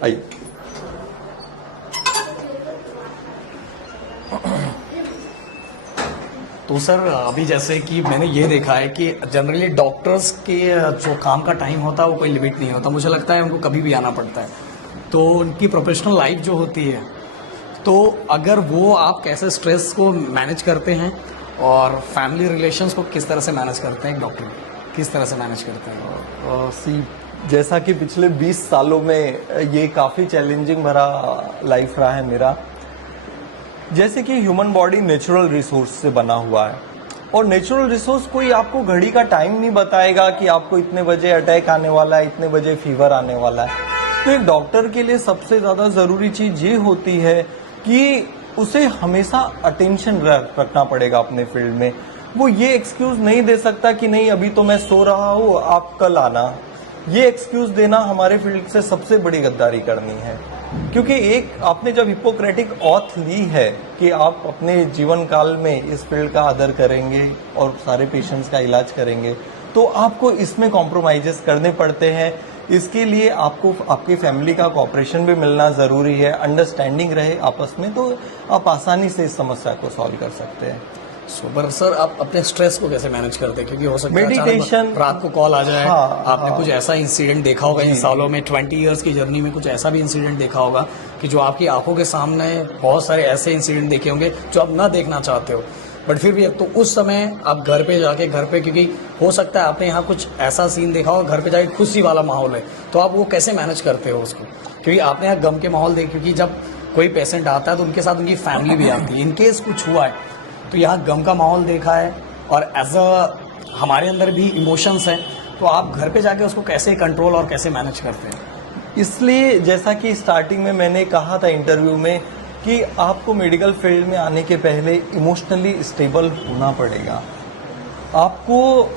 आइए। तो सर अभी जैसे कि मैंने ये देखा है कि जनरली डॉक्टर्स के जो काम का टाइम होता है वो कोई लिमिट नहीं होता, मुझे लगता है उनको कभी भी आना पड़ता है। तो उनकी प्रोफेशनल लाइफ जो होती है, तो अगर वो आप कैसे स्ट्रेस को मैनेज करते हैं और फैमिली रिलेशंस को किस तरह से मैनेज करते हैं, एक डॉक्टर किस तरह से मैनेज करते हैं? जैसा कि पिछले 20 सालों में ये काफी चैलेंजिंग भरा लाइफ रहा है मेरा। जैसे कि ह्यूमन बॉडी नेचुरल रिसोर्स से बना हुआ है, और नेचुरल रिसोर्स कोई आपको घड़ी का टाइम नहीं बताएगा कि आपको इतने बजे अटैक आने वाला है, इतने बजे फीवर आने वाला है। तो एक डॉक्टर के लिए सबसे ज्यादा जरूरी चीज ये होती है कि उसे हमेशा अटेंशन रखना पड़ेगा अपने फील्ड में। वो ये एक्सक्यूज नहीं दे सकता कि नहीं अभी तो मैं सो रहा हूँ, आप कल आना। ये एक्सक्यूज देना हमारे फील्ड से सबसे बड़ी गद्दारी करनी है, क्योंकि एक आपने जब हिपोक्रेटिक ऑथ ली है कि आप अपने जीवन काल में इस फील्ड का आदर करेंगे और सारे पेशेंट्स का इलाज करेंगे, तो आपको इसमें कॉम्प्रोमाइजेस करने पड़ते हैं। इसके लिए आपको आपकी फैमिली का कोऑपरेशन भी मिलना जरूरी है, अंडरस्टैंडिंग रहे आपस में, तो आप आसानी से इस समस्या को सॉल्व कर सकते हैं। सुपर सर, आप अपने स्ट्रेस को कैसे मैनेज करते हैं? क्योंकि हो सकता है मेडिटेशन, रात को कॉल आ जाए, आपने हाँ, कुछ ऐसा इंसिडेंट देखा होगा इन सालों में, 20 इयर्स की जर्नी में कुछ ऐसा भी इंसिडेंट देखा होगा कि जो आपकी आंखों के सामने बहुत सारे ऐसे इंसिडेंट देखे होंगे जो आप ना देखना चाहते हो, बट फिर भी तो उस समय आप घर पे जाके क्योंकि हो सकता है आपने यहाँ कुछ ऐसा सीन देखा हो, घर पे जाके खुशी वाला माहौल है, तो आप वो कैसे मैनेज करते हो उसको? क्योंकि आपने यहाँ गम के माहौल देख, क्योंकि जब कोई पेशेंट आता है तो उनके साथ उनकी फैमिली भी आती है, इनकेस कुछ हुआ है तो यहाँ गम का माहौल देखा है, और एज अ हमारे अंदर भी इमोशंस हैं, तो आप घर पे जाके उसको कैसे कंट्रोल और कैसे मैनेज करते हैं? इसलिए जैसा कि स्टार्टिंग में मैंने कहा था इंटरव्यू में कि आपको मेडिकल फील्ड में आने के पहले इमोशनली स्टेबल होना पड़ेगा। आपको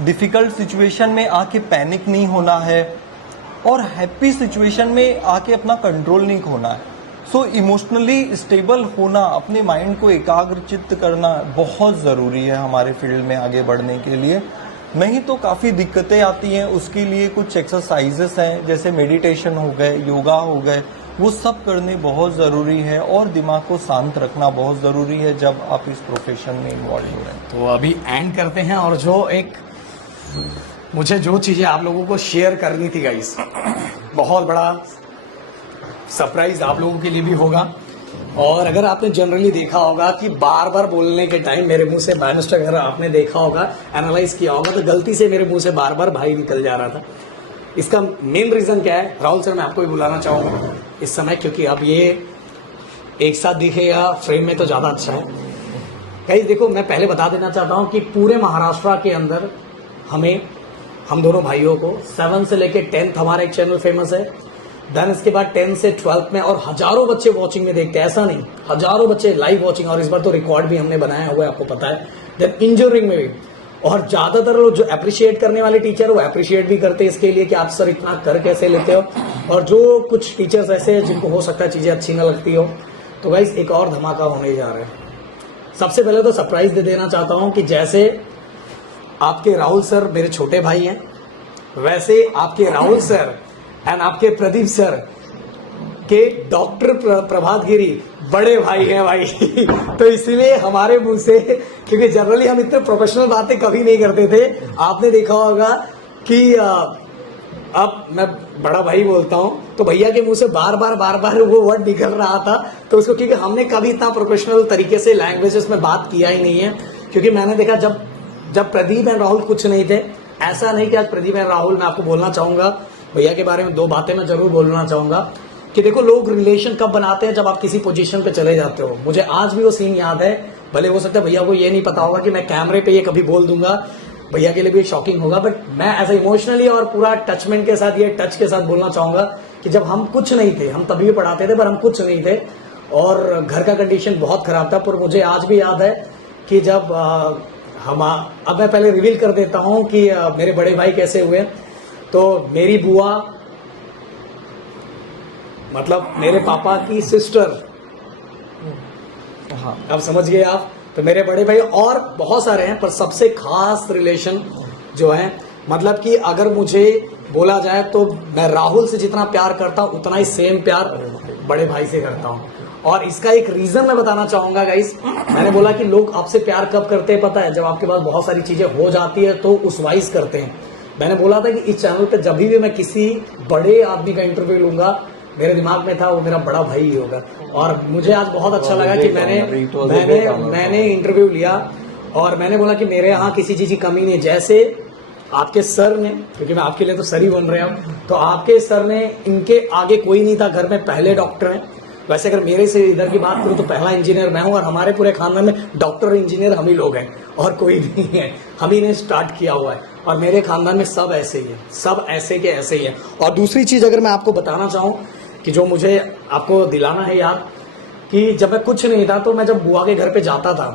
डिफिकल्ट सिचुएशन में आके पैनिक नहीं होना है, और हैप्पी सिचुएशन में आके अपना कंट्रोल नहीं खोना है। सो इमोशनली स्टेबल होना, अपने माइंड को एकाग्रचित्त करना बहुत ज़रूरी है हमारे फील्ड में आगे बढ़ने के लिए। नहीं तो काफ़ी दिक्कतें आती हैं। उसके लिए कुछ एक्सरसाइजेस हैं, जैसे मेडिटेशन हो गए, योगा हो गए, वो सब करने बहुत ज़रूरी है, और दिमाग को शांत रखना बहुत ज़रूरी है जब आप इस प्रोफेशन में इन्वॉल्व हो रहे हैं। तो अभी एंड करते हैं, और जो एक मुझे जो चीज़ें आप लोगों को शेयर करनी थी गाइस, बहुत बड़ा सरप्राइज आप लोगों के लिए भी होगा। और अगर आपने जनरली देखा होगा कि बार बार बोलने के टाइम मेरे मुंह से बैनिस्टर, अगर आपने देखा होगा, एनालाइज किया होगा, तो गलती से मेरे मुंह से बार बार भाई निकल जा रहा था। इसका मेन रीजन क्या है? राहुल सर, मैं आपको भी बुलाना चाहूंगा इस समय, क्योंकि अब ये एक साथ दिखेगा फ्रेम में तो ज्यादा अच्छा है। गाइस देखो, मैं पहले बता देना चाहता हूँ कि पूरे महाराष्ट्र के अंदर हम दोनों भाइयों को 7 से लेके 10th हमारा एक चैनल फेमस है, देन इसके बाद 10 से 12 में, और हजारों बच्चे वॉचिंग में देखते हैं, ऐसा नहीं, हजारों बच्चे लाइव वॉचिंग, और इस बार तो रिकॉर्ड भी हमने बनाया हुआ है, आपको पता है। देन इंजीनियरिंग में भी, और ज्यादातर लोग जो अप्रिशिएट करने वाले टीचर वो अप्रिशिएट भी करते हैं इसके लिए कि आप सर इतना कर कैसे लेते हो, और जो कुछ टीचर्स ऐसे हैं जिनको हो सकता है चीजें अच्छी ना लगती हो। तो गाइस एक और धमाका होने जा रहा है। सबसे पहले तो सरप्राइज दे देना चाहता हूं कि जैसे आपके राहुल सर मेरे छोटे भाई हैं, वैसे आपके राहुल सर एंड आपके प्रदीप सर कि डॉक्टर प्रभात गिरी बड़े भाई हैं भाई तो इसीलिए हमारे मुंह से, क्योंकि जनरली हम इतने प्रोफेशनल बातें कभी नहीं करते थे, आपने देखा होगा कि अब मैं बड़ा भाई बोलता हूं तो भैया के मुंह से बार बार वो वर्ड निकल रहा था, तो उसको, क्योंकि हमने कभी इतना प्रोफेशनल तरीके से लैंग्वेजेस में बात किया ही नहीं है। क्योंकि मैंने देखा जब प्रदीप एंड राहुल कुछ नहीं थे, ऐसा नहीं कि आज प्रदीप एंड राहुल, मैं आपको बोलना चाहूंगा भैया के बारे में 2 बातें मैं जरूर बोलना चाहूंगा कि देखो, लोग रिलेशन कब बनाते हैं, जब आप किसी पोजीशन पे चले जाते हो। मुझे आज भी वो सीन याद है, भले हो सकता है भैया को ये नहीं पता होगा कि मैं कैमरे पे ये कभी बोल दूंगा, भैया के लिए भी शॉकिंग होगा, बट मैं ऐसा इमोशनली और पूरा टचमेंट के साथ, ये टच के साथ बोलना चाहूंगा कि जब हम कुछ नहीं थे, हम तभी भी पढ़ाते थे पर हम कुछ नहीं थे और घर का कंडीशन बहुत खराब था। पर मुझे आज भी याद है कि जब अब मैं पहले रिवील कर देता हूं कि मेरे बड़े भाई कैसे हुए। तो मेरी बुआ, मतलब मेरे पापा की सिस्टर, हाँ, अब समझ गए आप। तो मेरे बड़े भाई और बहुत सारे हैं, पर सबसे खास रिलेशन जो है, मतलब कि अगर मुझे बोला जाए तो मैं राहुल से जितना प्यार करता हूं उतना ही सेम प्यार बड़े भाई से करता हूं। और इसका एक रीजन मैं बताना चाहूंगा गाइस। मैंने बोला कि लोग आपसे प्यार कब करते हैं पता है, जब आपके पास बहुत सारी चीजें हो जाती है तो उस वाइज करते हैं। मैंने बोला था कि इस चैनल पे जब भी मैं किसी बड़े आदमी का इंटरव्यू लूंगा, मेरे दिमाग में था वो मेरा बड़ा भाई ही होगा। और मुझे आज बहुत अच्छा लगा कि मैंने इंटरव्यू लिया और मैंने बोला कि मेरे यहाँ किसी चीज की कमी नहीं है। जैसे आपके सर ने, क्योंकि मैं आपके लिए तो सर ही बन रहा हूँ, तो आपके सर ने, इनके आगे कोई नहीं था घर में, पहले डॉक्टर हैं। वैसे अगर मेरे से इधर की बात करूं तो पहला इंजीनियर मैं हूं और हमारे पूरे खानदान में डॉक्टर इंजीनियर हम ही लोग हैं और कोई नहीं है, हम ही ने स्टार्ट किया हुआ है। और मेरे खानदान में सब ऐसे ही है, सब ऐसे के ऐसे ही है। और दूसरी चीज अगर मैं आपको बताना चाहूं कि जो मुझे आपको दिलाना है याद, कि जब मैं कुछ नहीं था तो मैं जब बुआ के घर पे जाता था,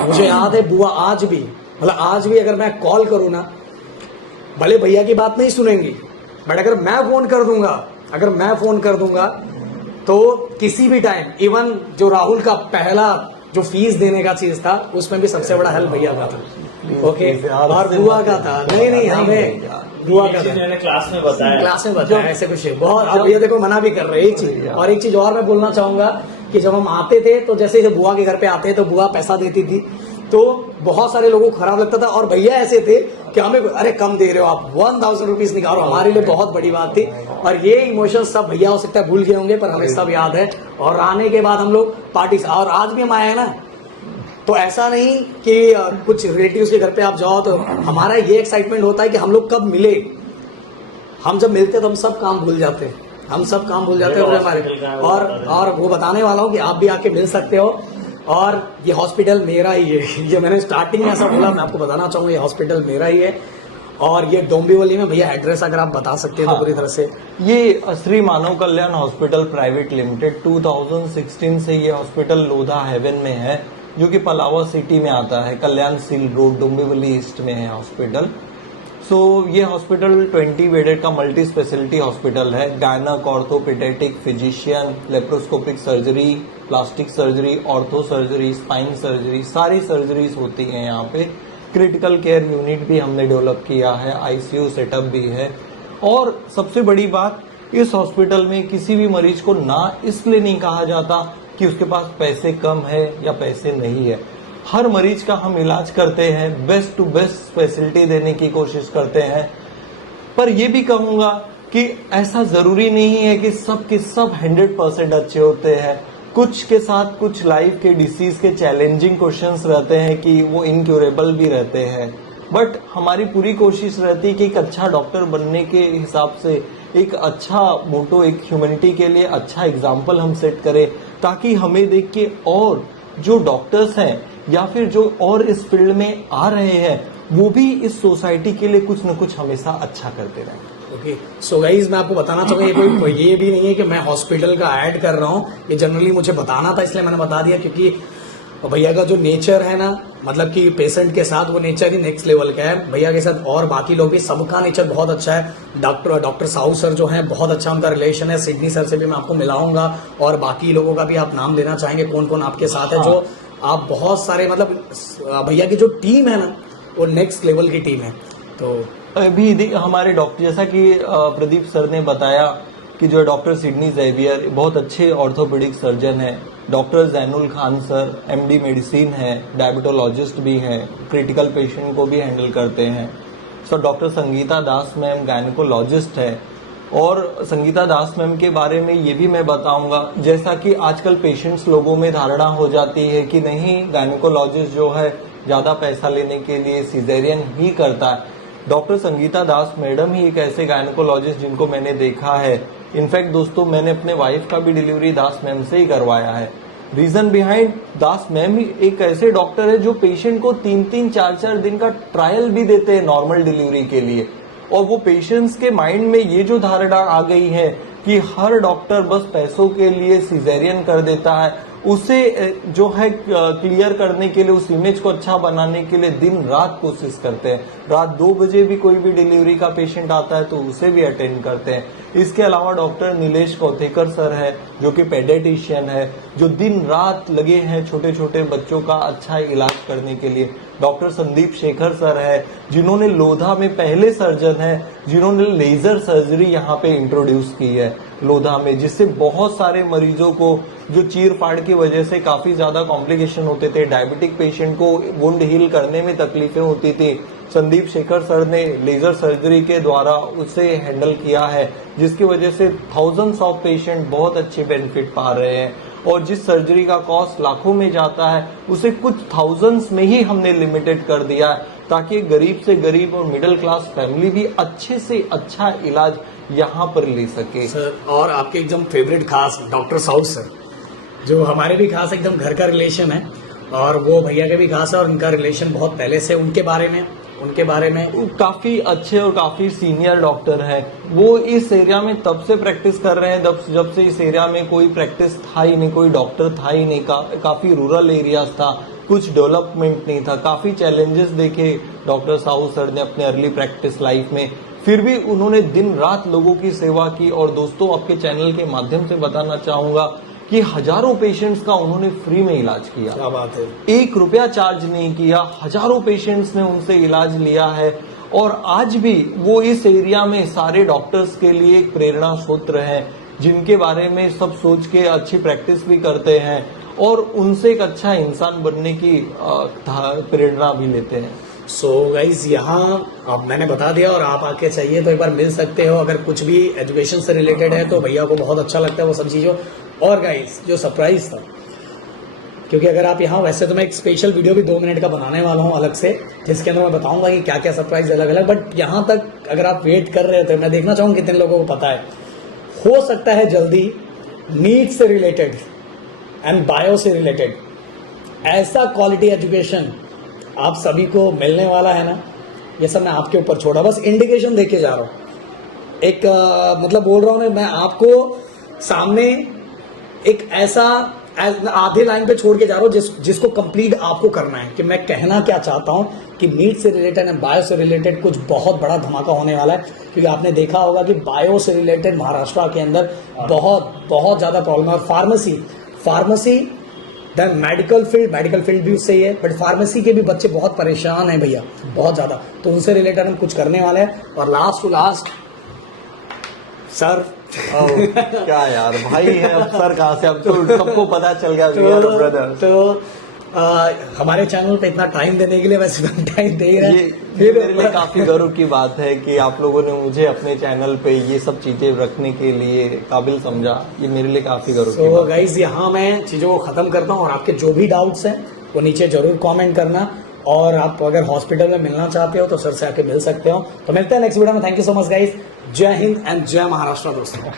मुझे याद है बुआ आज भी, मतलब आज भी अगर मैं कॉल करूं ना, भले भैया की बात नहीं सुनेंगी, बट अगर मैं फोन कर दूंगा तो किसी भी टाइम, इवन जो राहुल का पहला जो फीस देने का चीज था उसमें भी सबसे बड़ा हेल्प भैया का था। ओके, और बुआ का था, नहीं हमें बुआ का था, क्लास में बताया ऐसे कुछ है बहुत। अब भैया देखो मना भी कर रहे हैं एक चीज, और एक चीज और मैं बोलना चाहूंगा कि जब हम आते थे तो जैसे जब बुआ के घर पे आते तो बुआ पैसा देती थी तो बहुत सारे लोगों को खराब लगता था, और भैया ऐसे थे कि हमें, अरे कम दे रहे हो आप, 1000 रुपीज निकालो, हमारे लिए बहुत बड़ी बात थी। और ये इमोशन सब भैया हो सकता है भूल गए होंगे पर हमें सब याद है। और आने के बाद हम लोग पार्टी, और आज भी हम आए हैं ना, तो ऐसा नहीं कि कुछ रिलेटिव्स के घर पे आप जाओ तो हमारा ये एक्साइटमेंट होता है कि हम लोग कब मिले। हम जब मिलते तो हम सब काम भूल जाते हैं, हमारे। और वो बताने वाला हूँ कि आप भी आके मिल सकते हो। और ये हॉस्पिटल मेरा ही है, ये मैंने स्टार्टिंग में ऐसा बोला, मैं आपको बताना चाहूंगा ये हॉस्पिटल मेरा ही है। और ये डोंबिवली में, भैया एड्रेस अगर आप बता सकते हैं तो पूरी तरह से। ये श्री मानव कल्याण हॉस्पिटल प्राइवेट लिमिटेड 2016 से ये हॉस्पिटल लोधा हेवन में है, जो कि पलावा सिटी में आता है, कल्याण सील रोड, डोंबिवली ईस्ट में है हॉस्पिटल। सो ये हॉस्पिटल 20 बेडेड का मल्टी स्पेशलिटी हॉस्पिटल है। Gynaec, orthopaedic, physician, laparoscopic surgery, plastic surgery, ortho surgery, spine surgery, सारी सर्जरीज होती हैं यहाँ पे। क्रिटिकल केयर यूनिट भी हमने डेवलप किया है, आईसीयू सेटअप भी है। और सबसे बड़ी बात, इस हॉस्पिटल में किसी भी मरीज को ना इसलिए नहीं कहा जाता कि उसके पास पैसे कम है या पैसे नहीं है। हर मरीज का हम इलाज करते हैं, बेस्ट टू बेस्ट फैसिलिटी देने की कोशिश करते हैं। पर यह भी कहूंगा कि ऐसा जरूरी नहीं है कि सब के सब 100% अच्छे होते हैं। कुछ के साथ कुछ लाइफ के डिसीज के चैलेंजिंग क्वेश्चंस रहते हैं कि वो इनक्यूरेबल भी रहते हैं। बट हमारी पूरी कोशिश रहती है कि एक अच्छा डॉक्टर बनने के हिसाब से एक अच्छा मोटो, एक ह्यूमैनिटी के लिए अच्छा एग्जाम्पल हम सेट करें, ताकि हमें देख के और जो डॉक्टर्स हैं या फिर जो और इस फील्ड में आ रहे हैं वो भी इस सोसाइटी के लिए कुछ न कुछ हमेशा अच्छा करते रहें। ओके, सो गाइज मैं आपको बताना चाहूंगा, ये कोई ये भी नहीं है कि मैं हॉस्पिटल का ऐड कर रहा हूँ, ये जनरली मुझे बताना था इसलिए मैंने बता दिया। क्योंकि भैया का जो नेचर है ना, मतलब कि पेशेंट के साथ वो नेचर ही नेक्स्ट लेवल का है भैया के साथ। और बाकी लोग भी, सबका नेचर बहुत अच्छा है। डॉक्टर साहू सर जो है बहुत अच्छा उनका रिलेशन है। सिडनी सर से भी मैं आपको मिलाऊंगा, और बाकी लोगों का भी आप नाम लेना चाहेंगे कौन कौन आपके साथ है, जो आप बहुत सारे, मतलब भैया की जो टीम है ना वो नेक्स्ट लेवल की टीम है। तो अभी हमारे डॉक्टर, जैसा कि प्रदीप सर ने बताया, कि जो डॉक्टर सिडनी जेवियर बहुत अच्छे ऑर्थोपेडिक सर्जन हैं, doctor Zainul Khan sir MD medicine है, डायबिटोलॉजिस्ट भी हैं, क्रिटिकल पेशेंट को भी हैंडल करते हैं। सर डॉक्टर संगीता दास मैम गायनेकोलॉजिस्ट है। और संगीता दास मैम के बारे में ये भी मैं बताऊंगा, जैसा कि आजकल पेशेंट्स लोगों में धारणा हो जाती है कि नहीं गायनेकोलॉजिस्ट जो है ज्यादा पैसा लेने के लिए सिजेरियन ही करता है। डॉक्टर संगीता दास मैडम ही एक ऐसे गायनेकोलॉजिस्ट जिनको मैंने देखा है। इनफैक्ट दोस्तों मैंने अपने वाइफ का भी डिलीवरी दास मैम से ही करवाया है। रीजन बिहाइंड दास मैम ही एक ऐसे डॉक्टर है जो पेशेंट को 3-3, 4-4 दिन का ट्रायल भी देते हैं नॉर्मल डिलीवरी के लिए। और वो पेशेंट्स के माइंड में ये जो धारणा आ गई है कि हर डॉक्टर बस पैसों के लिए सिजेरियन कर देता है, उसे जो है क्लियर करने के लिए, उस इमेज को अच्छा बनाने के लिए दिन रात कोशिश करते हैं। रात 2 बजे भी कोई भी डिलीवरी का पेशेंट आता है तो उसे भी अटेंड करते हैं। इसके अलावा डॉक्टर नीलेश कौथेकर सर है जो कि पेडियाट्रिशियन है, जो दिन रात लगे हैं छोटे छोटे बच्चों का अच्छा इलाज करने के लिए। डॉक्टर संदीप शेखर सर है जिन्होंने लोधा में पहले सर्जन है जिन्होंने लेजर सर्जरी यहाँ पे इंट्रोड्यूस की है लोधा में, जिससे बहुत सारे मरीजों को जो चीर फाड़ की वजह से काफी ज्यादा कॉम्प्लिकेशन होते थे, डायबिटिक पेशेंट को वुंड हील करने में तकलीफें होती थी, संदीप शेखर सर ने लेजर सर्जरी के द्वारा उसे हैंडल किया है, जिसकी वजह से थाउजेंड्स ऑफ पेशेंट बहुत अच्छे बेनिफिट पा रहे हैं। और जिस सर्जरी का कॉस्ट लाखों में जाता है उसे कुछ थाउजेंड्स में ही हमने लिमिटेड कर दिया है, ताकि गरीब से गरीब और मिडिल क्लास फैमिली भी अच्छे से अच्छा इलाज यहाँ पर ले सके। सर और आपके एकदम फेवरेट खास डॉक्टर साउथ सर, जो हमारे भी खास एकदम घर का रिलेशन है और वो भैया के भी खास है और उनका रिलेशन बहुत पहले से, उनके बारे में काफी अच्छे और काफी सीनियर डॉक्टर है। वो इस एरिया में तब से प्रैक्टिस कर रहे हैं जब से इस एरिया में कोई प्रैक्टिस था ही नहीं, कोई डॉक्टर था ही नहीं, काफी रूरल एरियाज था, कुछ डेवलपमेंट नहीं था, काफी चैलेंजेस देखे डॉक्टर साहू सर ने अपने अर्ली प्रैक्टिस लाइफ में, फिर भी उन्होंने दिन रात लोगों की सेवा की। और दोस्तों आपके चैनल के माध्यम से बताना चाहूंगा कि हजारों पेशेंट्स का उन्होंने फ्री में इलाज किया। क्या बात है। 1 रुपया चार्ज नहीं किया, हजारों पेशेंट्स ने उनसे इलाज लिया है। और आज भी वो इस एरिया में सारे डॉक्टर्स के लिए एक प्रेरणा स्रोत हैं, जिनके बारे में सब सोच के अच्छी प्रैक्टिस भी करते हैं और उनसे एक अच्छा इंसान बनने की प्रेरणा भी लेते हैं। सो गाइज यहाँ अब मैंने बता दिया और आप आके चाहिए तो एक बार मिल सकते हो। अगर कुछ भी एजुकेशन से रिलेटेड है तो भैया को बहुत अच्छा लगता है वो सब चीज़ों। और गाइज जो सरप्राइज था, क्योंकि अगर आप यहाँ, वैसे तो मैं एक स्पेशल वीडियो भी 2 मिनट का बनाने वाला हूँ अलग से, जिसके अंदर मैं बताऊंगा कि क्या क्या सरप्राइज अलग अलग, बट यहाँ तक अगर आप वेट कर रहे थे, मैं देखना चाहूँगा कितने लोगों को पता है। हो सकता है जल्दी नीट से रिलेटेड एंड बायो से रिलेटेड ऐसा क्वालिटी एजुकेशन आप सभी को मिलने वाला है ना, ये सब मैं आपके ऊपर छोड़ा, बस इंडिकेशन देके जा रहा हूँ। एक मतलब बोल रहा हूँ मैं आपको सामने एक ऐसा आधे लाइन पे छोड़ के जा रहा हूँ जिसको कंप्लीट आपको करना है। कि मैं कहना क्या चाहता हूँ कि नीट से रिलेटेड एंड बायो से रिलेटेड कुछ बहुत बड़ा धमाका होने वाला है। क्योंकि आपने देखा होगा कि बायो से रिलेटेड महाराष्ट्र के अंदर बहुत ज्यादा प्रॉब्लम है। और फार्मेसी देन मेडिकल फील्ड भी उससे ही है, बट फार्मेसी के भी बच्चे बहुत परेशान हैं भैया, बहुत ज्यादा। तो उनसे रिलेटेड हम कुछ करने वाले हैं। और लास्ट टू लास्ट सर क्या यार भाई है, अब सर कहाँ से, अब तो सबको पता चल गया ब्रदर। तो हमारे चैनल पे इतना टाइम देने के लिए वैसे टाइम दे रहे हैं। फिर मेरे लिए काफी गर्व की बात है कि आप लोगों ने मुझे अपने चैनल पे ये सब चीजें रखने के लिए काबिल समझा, ये मेरे लिए काफी गर्व की बात है। गाइज यहाँ मैं चीजों को खत्म करता हूँ और आपके जो भी डाउट्स हैं वो नीचे जरूर कमेंट करना। और आप अगर हॉस्पिटल में मिलना चाहते हो तो सर से आके मिल सकते हो। तो मिलते हैं नेक्स्ट वीडियो में। Thank you so much guys. जय हिंद एंड जय महाराष्ट्र दोस्तों।